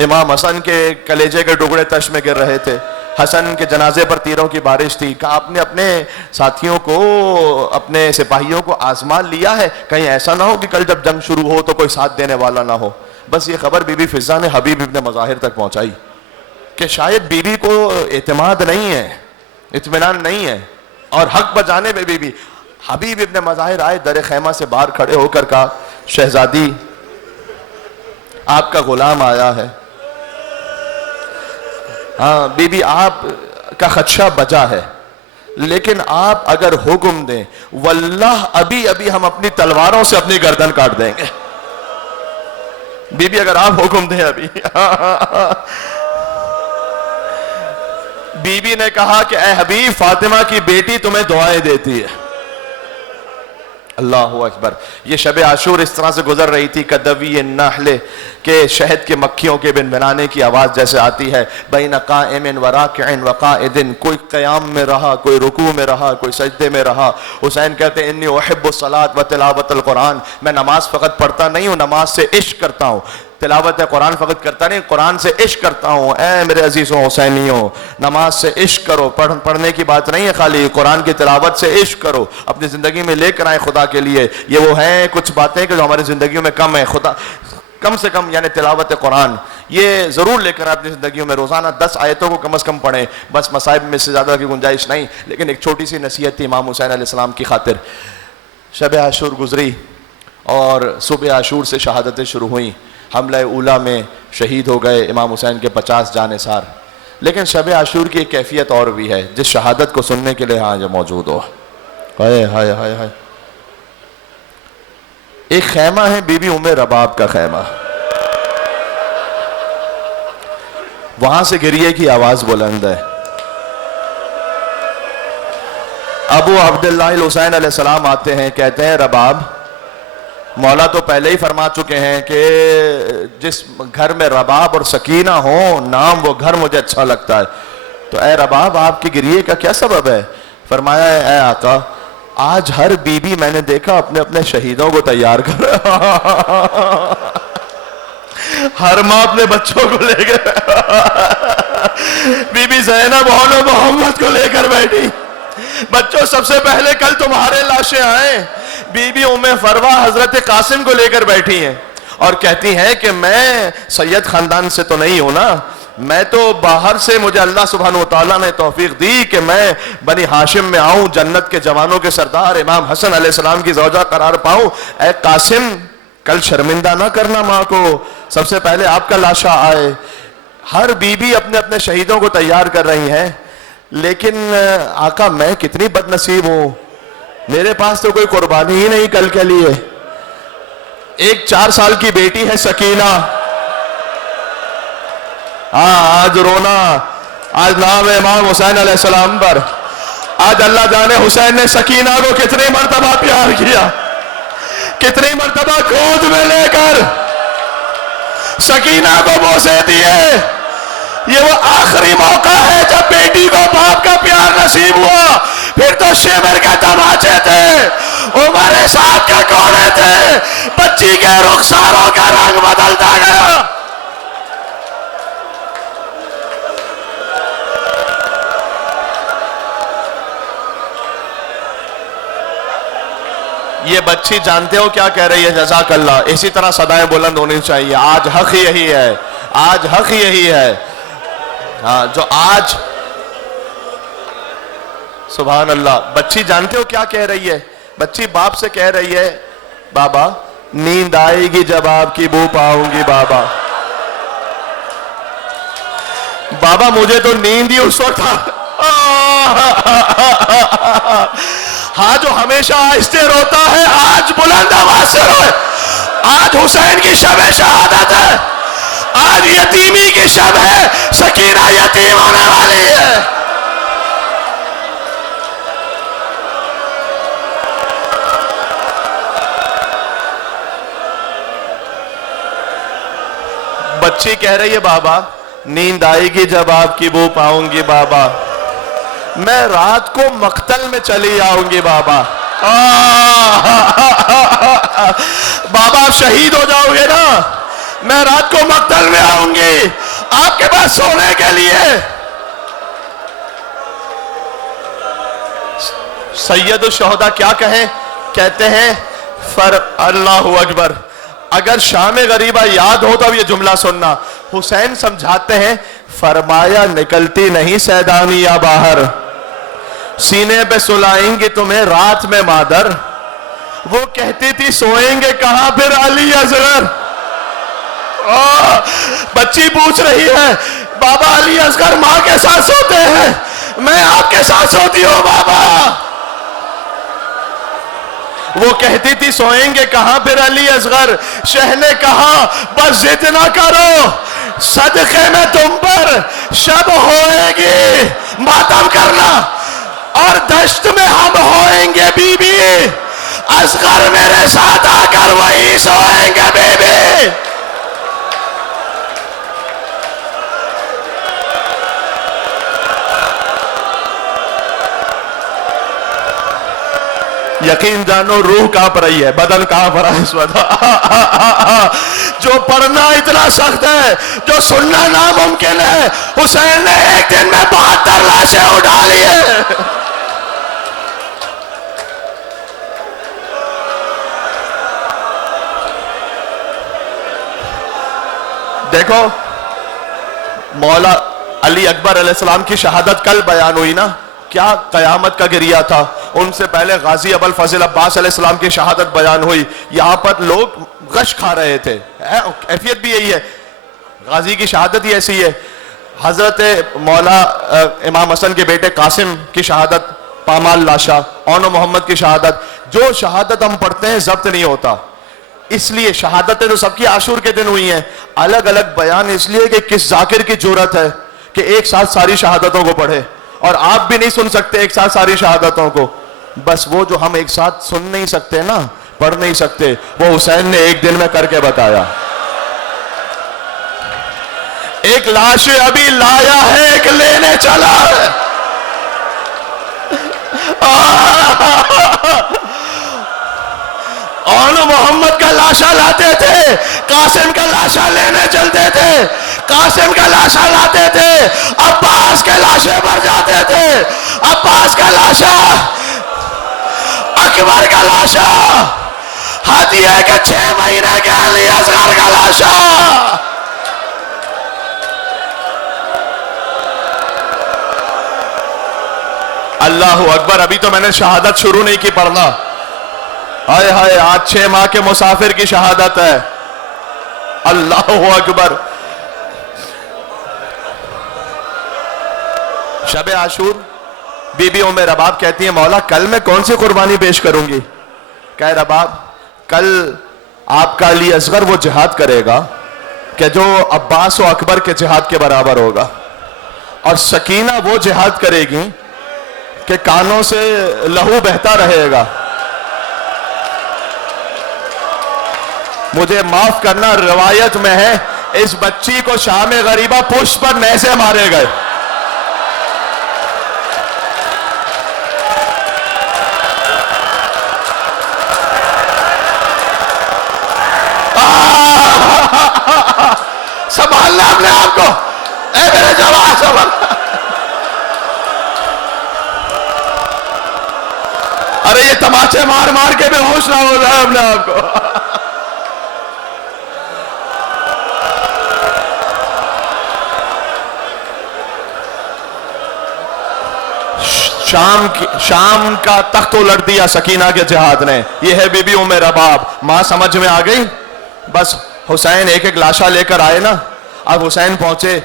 امام حسن کے کلیجے کے ٹکڑے تش میں گر رہے تھے، حسن کے جنازے پر تیروں کی بارش تھی. کہا آپ نے اپنے ساتھیوں کو، اپنے سپاہیوں کو آزما لیا ہے، کہیں ایسا نہ ہو کہ کل جب جنگ شروع ہو تو کوئی ساتھ دینے والا نہ ہو. بس یہ خبر بی بی فضہ نے حبیب ابن مظاہر تک پہنچائی کہ شاید بی بی کو اعتماد نہیں ہے، اطمینان نہیں ہے، اور حق بجانے میں بی بی. حبیب ابن مظاہر آئے، در خیمہ سے باہر کھڑے ہو کر کہا شہزادی آپ کا غلام آیا ہے. ہاں بی بی آپ کا خدشہ بجا ہے، لیکن آپ اگر حکم دیں واللہ ابھی ہم اپنی تلواروں سے اپنی گردن کاٹ دیں گے. بی بی اگر آپ حکم دیں ابھی. بی بی نے کہا کہ اے حبیب فاطمہ کی بیٹی تمہیں دعائیں دیتی ہے. اللہ اکبر. یہ شب عاشور اس طرح سے گزر رہی تھی کدوی النحل کہ شہد کے مکھیوں کے بنبنانے کی آواز جیسے آتی ہے. بین قائم و راکع و قائد، کوئی قیام میں رہا، کوئی رکوع میں رہا، کوئی سجدے میں رہا. حسین کہتے ہیں انی احب الصلاۃ و تلاوت القرآن، میں نماز فقط پڑھتا نہیں ہوں، نماز سے عشق کرتا ہوں. تلاوت قرآن فقط کرتا نہیں، قرآن سے عشق کرتا ہوں. اے میرے عزیزوں حسینیوں، نماز سے عشق کرو. پڑھنے کی بات نہیں ہے خالی، قرآن کی تلاوت سے عشق کرو، اپنی زندگی میں لے کر آئیں خدا کے لیے. یہ وہ ہیں کچھ باتیں کہ جو ہماری زندگیوں میں کم ہیں. خدا کم سے کم یعنی تلاوت قرآن یہ ضرور لے کر اپنی زندگیوں میں روزانہ 10 آیتوں کو کم از کم پڑھیں. بس مصائب میں سے زیادہ کی گنجائش نہیں، لیکن ایک چھوٹی سی نصیحت تھی امام حسین علیہ السلام کی خاطر. شب عاشور گزری اور صبح عاشور سے شہادتیں شروع ہوئیں. حملہ اولا میں شہید ہو گئے امام حسین کے 50 جانثار. لیکن شب عاشور کی ایک کیفیت اور بھی ہے جس شہادت کو سننے کے لیے ہاں جو موجود ہو. ہائے ہائے ہائے ہائے. ایک خیمہ ہے بی بی ام رباب کا خیمہ، وہاں سے گریے کی آواز بلند ہے. ابو عبداللہ الحسین علیہ السلام آتے ہیں، کہتے ہیں رباب، مولا تو پہلے ہی فرما چکے ہیں کہ جس گھر میں رباب اور سکینہ ہو نام وہ گھر مجھے اچھا لگتا ہے. تو اے رباب آپ کی گریے کا کیا سبب ہے؟ فرمایا اے آقا آج ہر بی بی میں نے دیکھا اپنے اپنے شہیدوں کو تیار کر ہر ماں اپنے بچوں کو لے کر بی بی زینب اور محمد کو لے کر بیٹھی. بچوں سب سے پہلے کل تمہارے لاشیں آئیں. بی بی ام فروہ حضرت قاسم کو لے کر بیٹھی ہیں اور کہتی ہیں کہ میں سید خاندان سے تو نہیں ہوں نا، میں تو باہر سے، مجھے اللہ سبحانہ وتعالیٰ نے توفیق دی کہ میں بنی ہاشم میں آؤں، جنت کے جوانوں کے سردار امام حسن علیہ السلام کی زوجہ قرار پاؤں. اے قاسم کل شرمندہ نہ کرنا ماں کو، سب سے پہلے آپ کا لاشا آئے. ہر بی بی اپنے اپنے شہیدوں کو تیار کر رہی ہیں. لیکن آقا میں کتنی بد نصیب ہوں، میرے پاس تو کوئی قربانی ہی نہیں کل کے لیے. ایک 4 سال کی بیٹی ہے سکینہ. آج رونا، آج نام امام حسین علیہ السلام پر. آج اللہ جانے حسین نے سکینہ کو کتنی مرتبہ پیار کیا، کتنی مرتبہ گود میں لے کر سکینہ کو بوسے دیے. یہ وہ آخری موقع ہے جب بیٹی کو باپ کا پیار نصیب ہوا. پھر تو شیور کے تماچے تھے، عمر سعد کے کوڑے تھے، بچی کے رخساروں کا رنگ بدلتا گیا. یہ بچی جانتے ہو کیا کہہ رہی ہے؟ جزاک اللہ. اسی طرح صدائیں بلند ہونی چاہیے. آج حق یہی ہے، آج حق یہی ہے. ہاں جو آج سبحان اللہ. بچی جانتے ہو کیا کہہ رہی ہے؟ بچی باپ سے کہہ رہی ہے بابا نیند آئے گی جب آپ کی بو پاؤں گی بابا. بابا مجھے تو نیند ہی اس وقت ہاں جو ہمیشہ آہستہ روتا ہے آج بلند آواز سے روئے. آج حسین کی شب شہادت ہے، آج یتیمی کی شب ہے، سکینہ یتیم ہونے والی ہے. بچی کہہ رہی ہے بابا نیند آئے گی جب آپ کی بو پاؤں گی بابا، میں رات کو مقتل میں چلی آؤں گی بابا. بابا آپ شہید ہو جاؤ گے نا، میں رات کو مقتل میں آؤں گی آپ کے پاس سونے کے لیے. سید الشہداء کیا کہیں؟ کہتے ہیں اللہ اکبر. اگر شام غریبہ یاد ہو تو اب یہ جملہ سننا. حسین سمجھاتے ہیں فرمایا نکلتی نہیں سیدانیہ باہر، سینے پہ سلائیں گے تمہیں رات میں مادر. وہ کہتی تھی سوئیں گے کہاں پھر علی اصغر. بچی پوچھ رہی ہے بابا علی اصغر ماں کے ساتھ سوتے ہیں، میں آپ کے ساتھ سوتی ہوں بابا. وہ کہتی تھی سوئیں گے کہاں پھر علی اصغر. شہ نے کہا بس ضد نہ کرو، صدقے میں تم پر شب ہوئے گی ماتم کرنا، اور دشت میں ہم ہوئیں گے بی بی. اصغر میرے ساتھ آ کر وہیں سوئیں گے بی بی. یقین جانو روح کانپ رہی ہے, بدن کانپ رہا ہے اس وقت. جو پڑھنا اتنا سخت ہے, جو سننا ناممکن ہے. حسین نے ایک دن میں 72 لاشیں اٹھا لی ہے. دیکھو مولا علی اکبر علیہ السلام کی شہادت کل بیان ہوئی نا, کیا قیامت کا گریہ تھا. ان سے پہلے غازی ابو الفضل عباس علیہ السلام کی شہادت بیان ہوئی. یہاں پر لوگ غش کھا رہے تھے, کیفیت بھی یہی ہے, غازی کی شہادت ہی ایسی ہے. حضرت مولا امام حسن کے بیٹے قاسم کی شہادت پامال لاشا, اونو محمد کی شہادت. جو شہادت ہم پڑھتے ہیں ضبط نہیں ہوتا, اس لیے شہادتیں تو سب کی عاشور کے دن ہوئی ہیں, الگ الگ بیان اس لیے کہ کس ذاکر کی جرأت ہے کہ ایک ساتھ ساری شہادتوں کو پڑھے. اور آپ بھی نہیں سن سکتے ایک ساتھ ساری شہادتوں کو, بس وہ جو ہم ایک ساتھ سن نہیں سکتے نا, پڑھ نہیں سکتے, وہ حسین نے ایک دن میں کر کے بتایا. ایک لاش ابھی لایا ہے, ایک لینے چلا ہے. اور محمد کا لاشا لاتے تھے, قاسم کا لاشا لینے چلتے تھے, قاسم کا لاشا لاتے تھے, عباس کے لاشے پر جاتے تھے, عباس کا لاشا, اکبر کا لاشا, ہدیے کے 6 مہینے کے علی اصغر کا لاشا. اللہ اکبر. ابھی تو میں نے شہادت شروع نہیں کی پڑھنا. ہائے ہائے, آج 6 ماہ کے مسافر کی شہادت ہے. اللہ اکبر. شب عاشور بی بی ام رباب کہتی ہیں مولا کل میں کون سی قربانی پیش کروں گی. کہے رباب کل آپ کا علی اصغر وہ جہاد کرے گا کہ جو عباس و اکبر کے جہاد کے برابر ہوگا, اور سکینہ وہ جہاد کرے گی کہ کانوں سے لہو بہتا رہے گا. مجھے معاف کرنا, روایت میں ہے اس بچی کو شام غریبہ پشت پر نیزے مارے گئے. سنبھالنا اپنے آپ کو, اے میرے جوان سنبھالنا. ارے یہ تماچے مار مار کے بے ہوش نہ ہو رہا ہے اپنے آپ کو. شام کا تخت الٹ دیا سکینہ کے جہاد نے. یہ ہے بی بی ام رباب. ماں سمجھ میں آ گئی. بس حسین ایک ایک لاشا لے کر آئے نا. اب حسین پہنچے,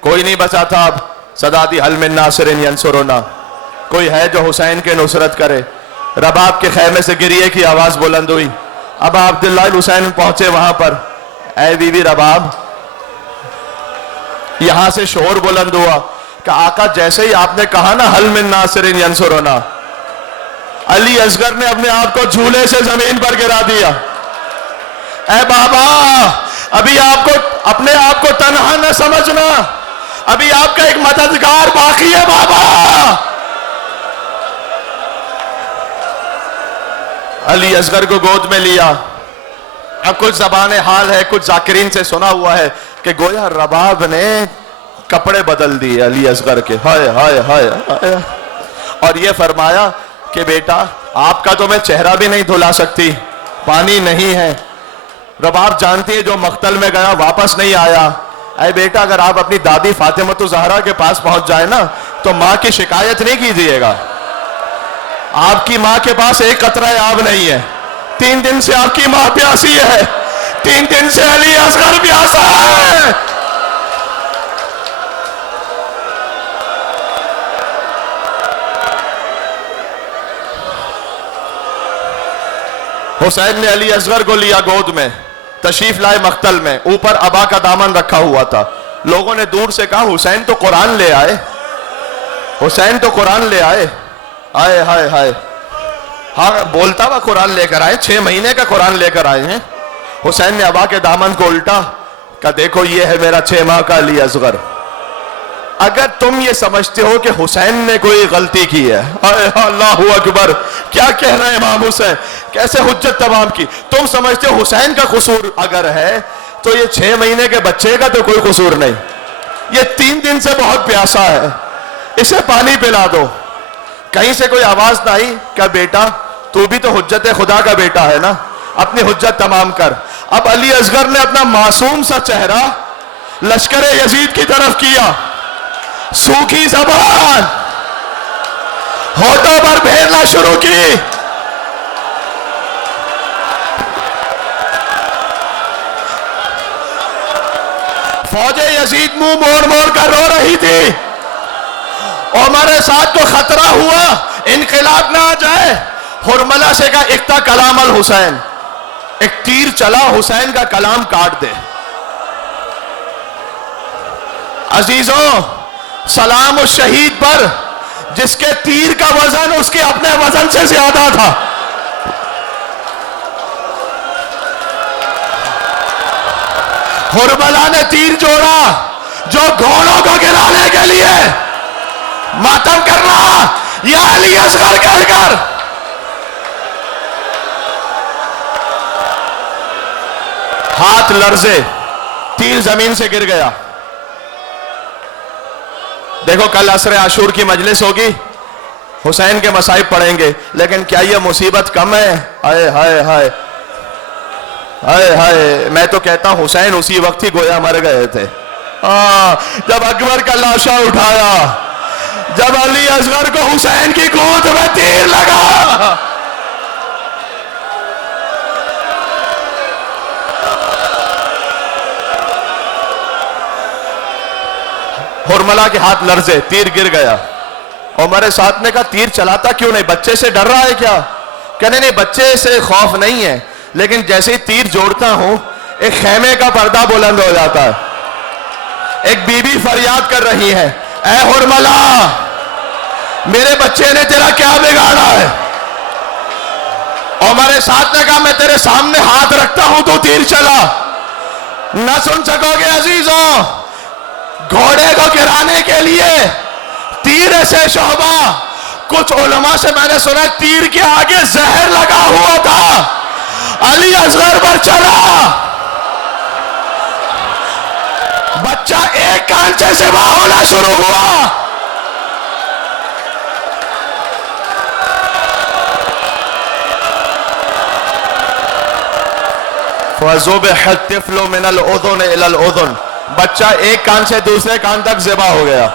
کوئی نہیں بچا تھا. اب صدا دی حل من ناصر ینصرنا, کوئی ہے جو حسین کے نصرت کرے. رباب کے خیمے سے گریے کی آواز بلند ہوئی. اب عبداللہ الحسین پہنچے وہاں پر. اے بی بی رباب, یہاں سے شور بلند ہوا کہ آقا جیسے ہی آپ نے کہا نا حل من ناصر ینصرنا, علی اصغر نے اپنے آپ کو جھولے سے زمین پر گرا دیا. اے بابا ابھی آپ کو اپنے آپ کو تنہا نہ سمجھنا, ابھی آپ کا ایک مددگار باقی ہے بابا. علی اصغر کو گود میں لیا. اب کچھ زبان حال ہے, کچھ ذاکرین سے سنا ہوا ہے کہ گویا رباب نے کپڑے بدل دیے علی اصغر کے. ہائے ہائے ہائے ہائے. اور یہ فرمایا کہ بیٹا آپ کا تو میں چہرہ بھی نہیں دھلا سکتی, پانی نہیں ہے. رباب جانتی ہے جو مقتل میں گیا واپس نہیں آیا. اے بیٹا اگر آپ اپنی دادی فاطمہ زہرا کے پاس پہنچ جائے نا تو ماں کی شکایت نہیں کیجیے گا. آپ کی ماں کے پاس ایک قطرہ آب نہیں ہے. 3 دن سے آپ کی ماں پیاسی ہے, 3 دن سے علی اصغر پیاسا ہے. حسین نے علی اصغر کو لیا گود میں, تشریف لائے مقتل میں. اوپر ابا کا دامن رکھا ہوا تھا. لوگوں نے دور سے کہا حسین تو قرآن لے آئے, حسین تو قرآن لے آئے. ہائے ہائے ہائے. ہاں بولتا ہوا قرآن لے کر آئے، 6 مہینے کا قرآن لے کر آئے ہیں۔ حسین نے ابا کے دامن کو الٹا کہ دیکھو یہ ہے میرا 6 ماہ کا علی اصغر۔ اگر تم یہ سمجھتے ہو کہ حسین نے کوئی غلطی کی ہے، اللہ اکبر، کیا کہہ رہے ہیں امام حسین، کیسے حجت تمام کی، تم سمجھتے ہو حسین کا قصور اگر ہے تو یہ 6 مہینے کے بچے کا تو کوئی قصور نہیں۔ یہ 3 دن سے بہت پیاسا ہے، اسے پانی پلا دو۔ کہیں سے کوئی آواز نہ آئی کہ بیٹا تو بھی تو حجت خدا کا بیٹا ہے نا، اپنی حجت تمام کر۔ اب علی اصغر نے اپنا معصوم سا چہرہ لشکر یزید کی طرف کیا، سوکھی زبان ہونٹوں پر پھیرنا شروع کی۔ فوج یزید منہ موڑ موڑ کر رو رہی تھی۔ عمر سعد کو خطرہ ہوا انقلاب نہ آ جائے۔ حرملہ سے کہا اقتا کلام الحسین، ایک تیر چلا حسین کا کلام کاٹ دے۔ عزیزوں، سلام الشہید پر جس کے تیر کا وزن اس کے اپنے وزن سے زیادہ تھا۔ حرملہ نے تیر جوڑا جو گھوڑوں کو گرانے کے لیے ماتم کرنا یا علی اصغر کہہ کر ہاتھ لرزے، تیر زمین سے گر گیا۔ دیکھو کل عصر عاشور کی مجلس ہوگی، حسین کے مصائب پڑھیں گے، لیکن کیا یہ مصیبت کم ہے؟ ہائے ہائے ہائے ہائے ہائے، میں تو کہتا ہوں حسین اسی وقت ہی گویا مر گئے تھے۔ جب اکبر کا لاشا اٹھایا، جب علی اصغر کو حسین کی گود میں تیر لگا، حرملہ کے ہاتھ لرزے، تیر گر گیا۔ عمر سعد نے کہا تیر چلاتا کیوں نہیں، بچے سے ڈر رہا ہے کیا؟ کہنے نہیں، بچے سے خوف نہیں ہے، لیکن جیسے ہی تیر جوڑتا ہوں ایک خیمے کا پردہ بلند ہو جاتا ہے۔ ایک بی بی فریاد کر رہی ہے، اے حرملہ میرے بچے نے تیرا کیا بگاڑا ہے؟ عمر سعد نے کہا میں تیرے سامنے ہاتھ رکھتا ہوں تو تیر چلا۔ نہ سن سکو گے عزیزوں، گھوڑے کو گرانے کے لیے تیر سے شعبہ، کچھ علماء سے میں نے سنا تیر کے آگے زہر لگا ہوا تھا، علی اصغر پر چلا، بچہ ایک کانچے سے ذبح ہونا شروع ہوا۔ فَذُبِحَ الطِّفْلُ مِنَ الْأُذُنِ إِلَى الْأُذُنِ، بچہ ایک کان سے دوسرے کان تک ذبح ہو گیا۔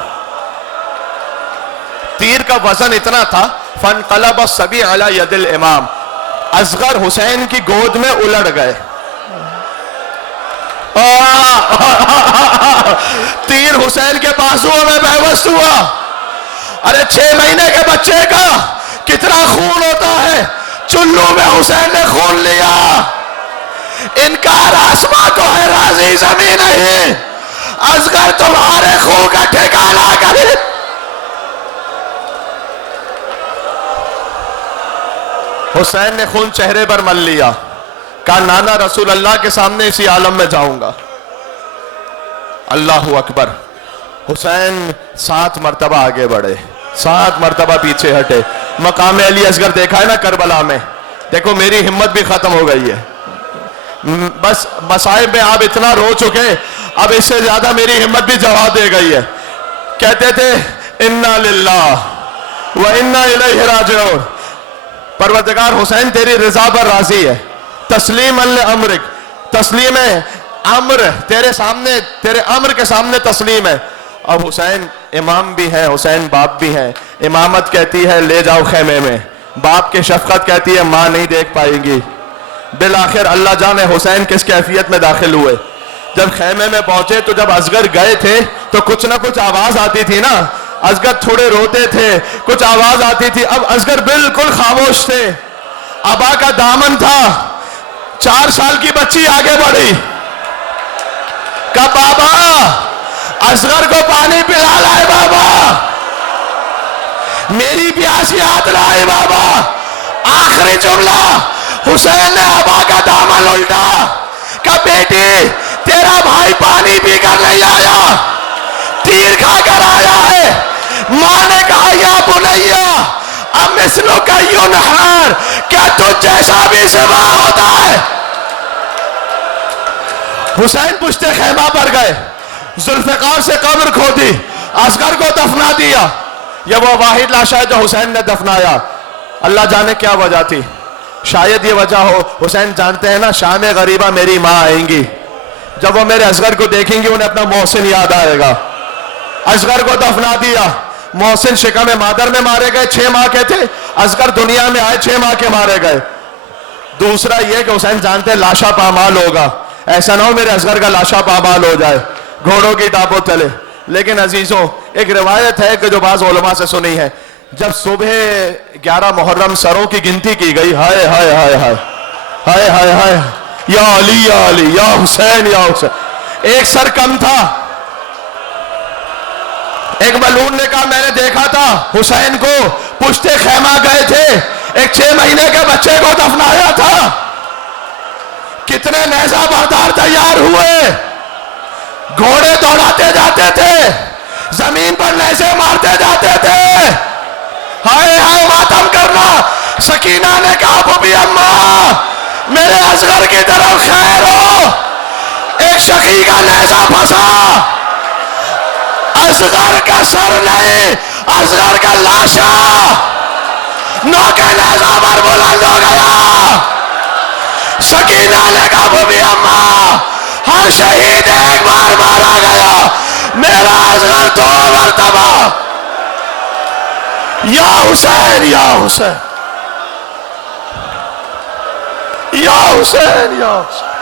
تیر کا وزن اتنا تھا، فَانْقَلَبَ الصَّبِيُّ عَلَى يَدِ الْإِمَامِ، اصغر حسین کی گود میں الٹ گئے۔ تیر حسین کے بازوؤں میں پیوست ہوا۔ ارے 6 مہینے کے بچے کا کتنا خون ہوتا ہے، چلو میں حسین نے خون لیا۔ انکار آسماں کو ہے، راضی زمین نہیں، اصغر تمہارے خون کا ٹھکانہ کرے۔ حسین نے خون چہرے پر مل لیا، کہا نانا رسول اللہ کے سامنے اسی عالم میں جاؤں گا۔ اللہ اکبر۔ حسین 7 مرتبہ آگے بڑھے، 7 مرتبہ پیچھے ہٹے۔ مقام علی اصغر دیکھا ہے نا کربلا میں، دیکھو میری ہمت بھی ختم ہو گئی ہے، بس مصائب میں آپ اتنا رو چکے، اب اس سے زیادہ میری ہمت بھی جواب دے گئی ہے۔ کہتے تھے انا للہ و انا الیہ راجعون، پروردگار حسین تیری رضا پر راضی ہے، تسلیم لامرک، تسلیم امر تیرے سامنے، تیرے امر کے سامنے تسلیم ہے۔ اب حسین امام بھی ہے، حسین باپ بھی ہے، امامت کہتی ہے لے جاؤ خیمے میں، باپ کی شفقت کہتی ہے ماں نہیں دیکھ پائے گی۔ بالآخر اللہ جانے حسین کس کیفیت میں داخل ہوئے۔ جب خیمے میں پہنچے تو جب اصغر گئے تھے تو کچھ نہ کچھ آواز آتی تھی نا، اصغر تھوڑے روتے تھے، کچھ آواز آتی تھی۔ اب اصغر بالکل خاموش تھے، ابا کا دامن تھا، 4 سال کی بچی آگے بڑھی، کہا بابا اصغر کو پانی پلا لائے، بابا میری پیاسی ہاتھ لائے، بابا آخری جملہ حسین نے ابا کا دامن الٹا کہ بیٹی تیرا بھائی پانی پی کر نہیں آیا، تیر کھا کر آیا ہے۔ ماں نے کہا یا بنیا امثلو کا ینحر، کیا تجھ جیسا بھی ذبح ہوتا ہے؟ حسین پشت خیمہ پر گئے، ذوالفقار سے قبر کھودی، اصغر کو دفنا دیا۔ یہ وہ واحد لاش ہے جو حسین نے دفنایا۔ اللہ جانے کیا وجہ تھی، شاید یہ وجہ ہو، حسین جانتے ہیں نا شام غریبہ میری ماں آئیں گی، جب وہ میرے اصغر کو دیکھیں گی انہیں اپنا محسن یاد آئے گا۔ اصغر کو دفنا دیا، محسن شکم مادر میں مارے گئے، 6 ماہ کے تھے، اصغر دنیا میں آئے 6 ماہ کے مارے گئے۔ دوسرا یہ کہ حسین جانتے ہیں لاشا پامال ہوگا، ایسا نہ ہو میرے اصغر کا لاشا پامال ہو جائے، گھوڑوں کی ٹاپوں تلے۔ لیکن عزیزوں ایک روایت ہے کہ جو بعض علماء سے سنی ہے، جب صبح 11 محرم سروں کی گنتی کی گئی، ہائے ہائے ہائے ہائے ہائے ہائے ہائے یا علی یا علی یا حسین یا حسین، ایک سر کم تھا۔ ایک ملعون نے کہا میں نے دیکھا تھا حسین کو پشت خیمہ گئے تھے، ایک 6 مہینے کے بچے کو دفنایا تھا۔ کتنے نیزہ بردار تیار ہوئے، گھوڑے دوڑاتے جاتے تھے، زمین پر نیزے مارتے جاتے تھے۔ ہائے ہائے ماتم کرنا۔ سکینہ نے کہا بھوبی اماں میرے اصغر کی طرف خیر ہو، ایک شقی کا نیزہ پھنسا، اصغر کا سر نہیں اصغر کا لاشا نو کے نیزہ پر بلند ہو گیا۔ سکینہ نے کہا بھوبی اماں ہر شہید ایک بار مارا گیا، میرا اصغر 2 مرتبہ۔ یا حسین یا حسین یا حسین یا حسین۔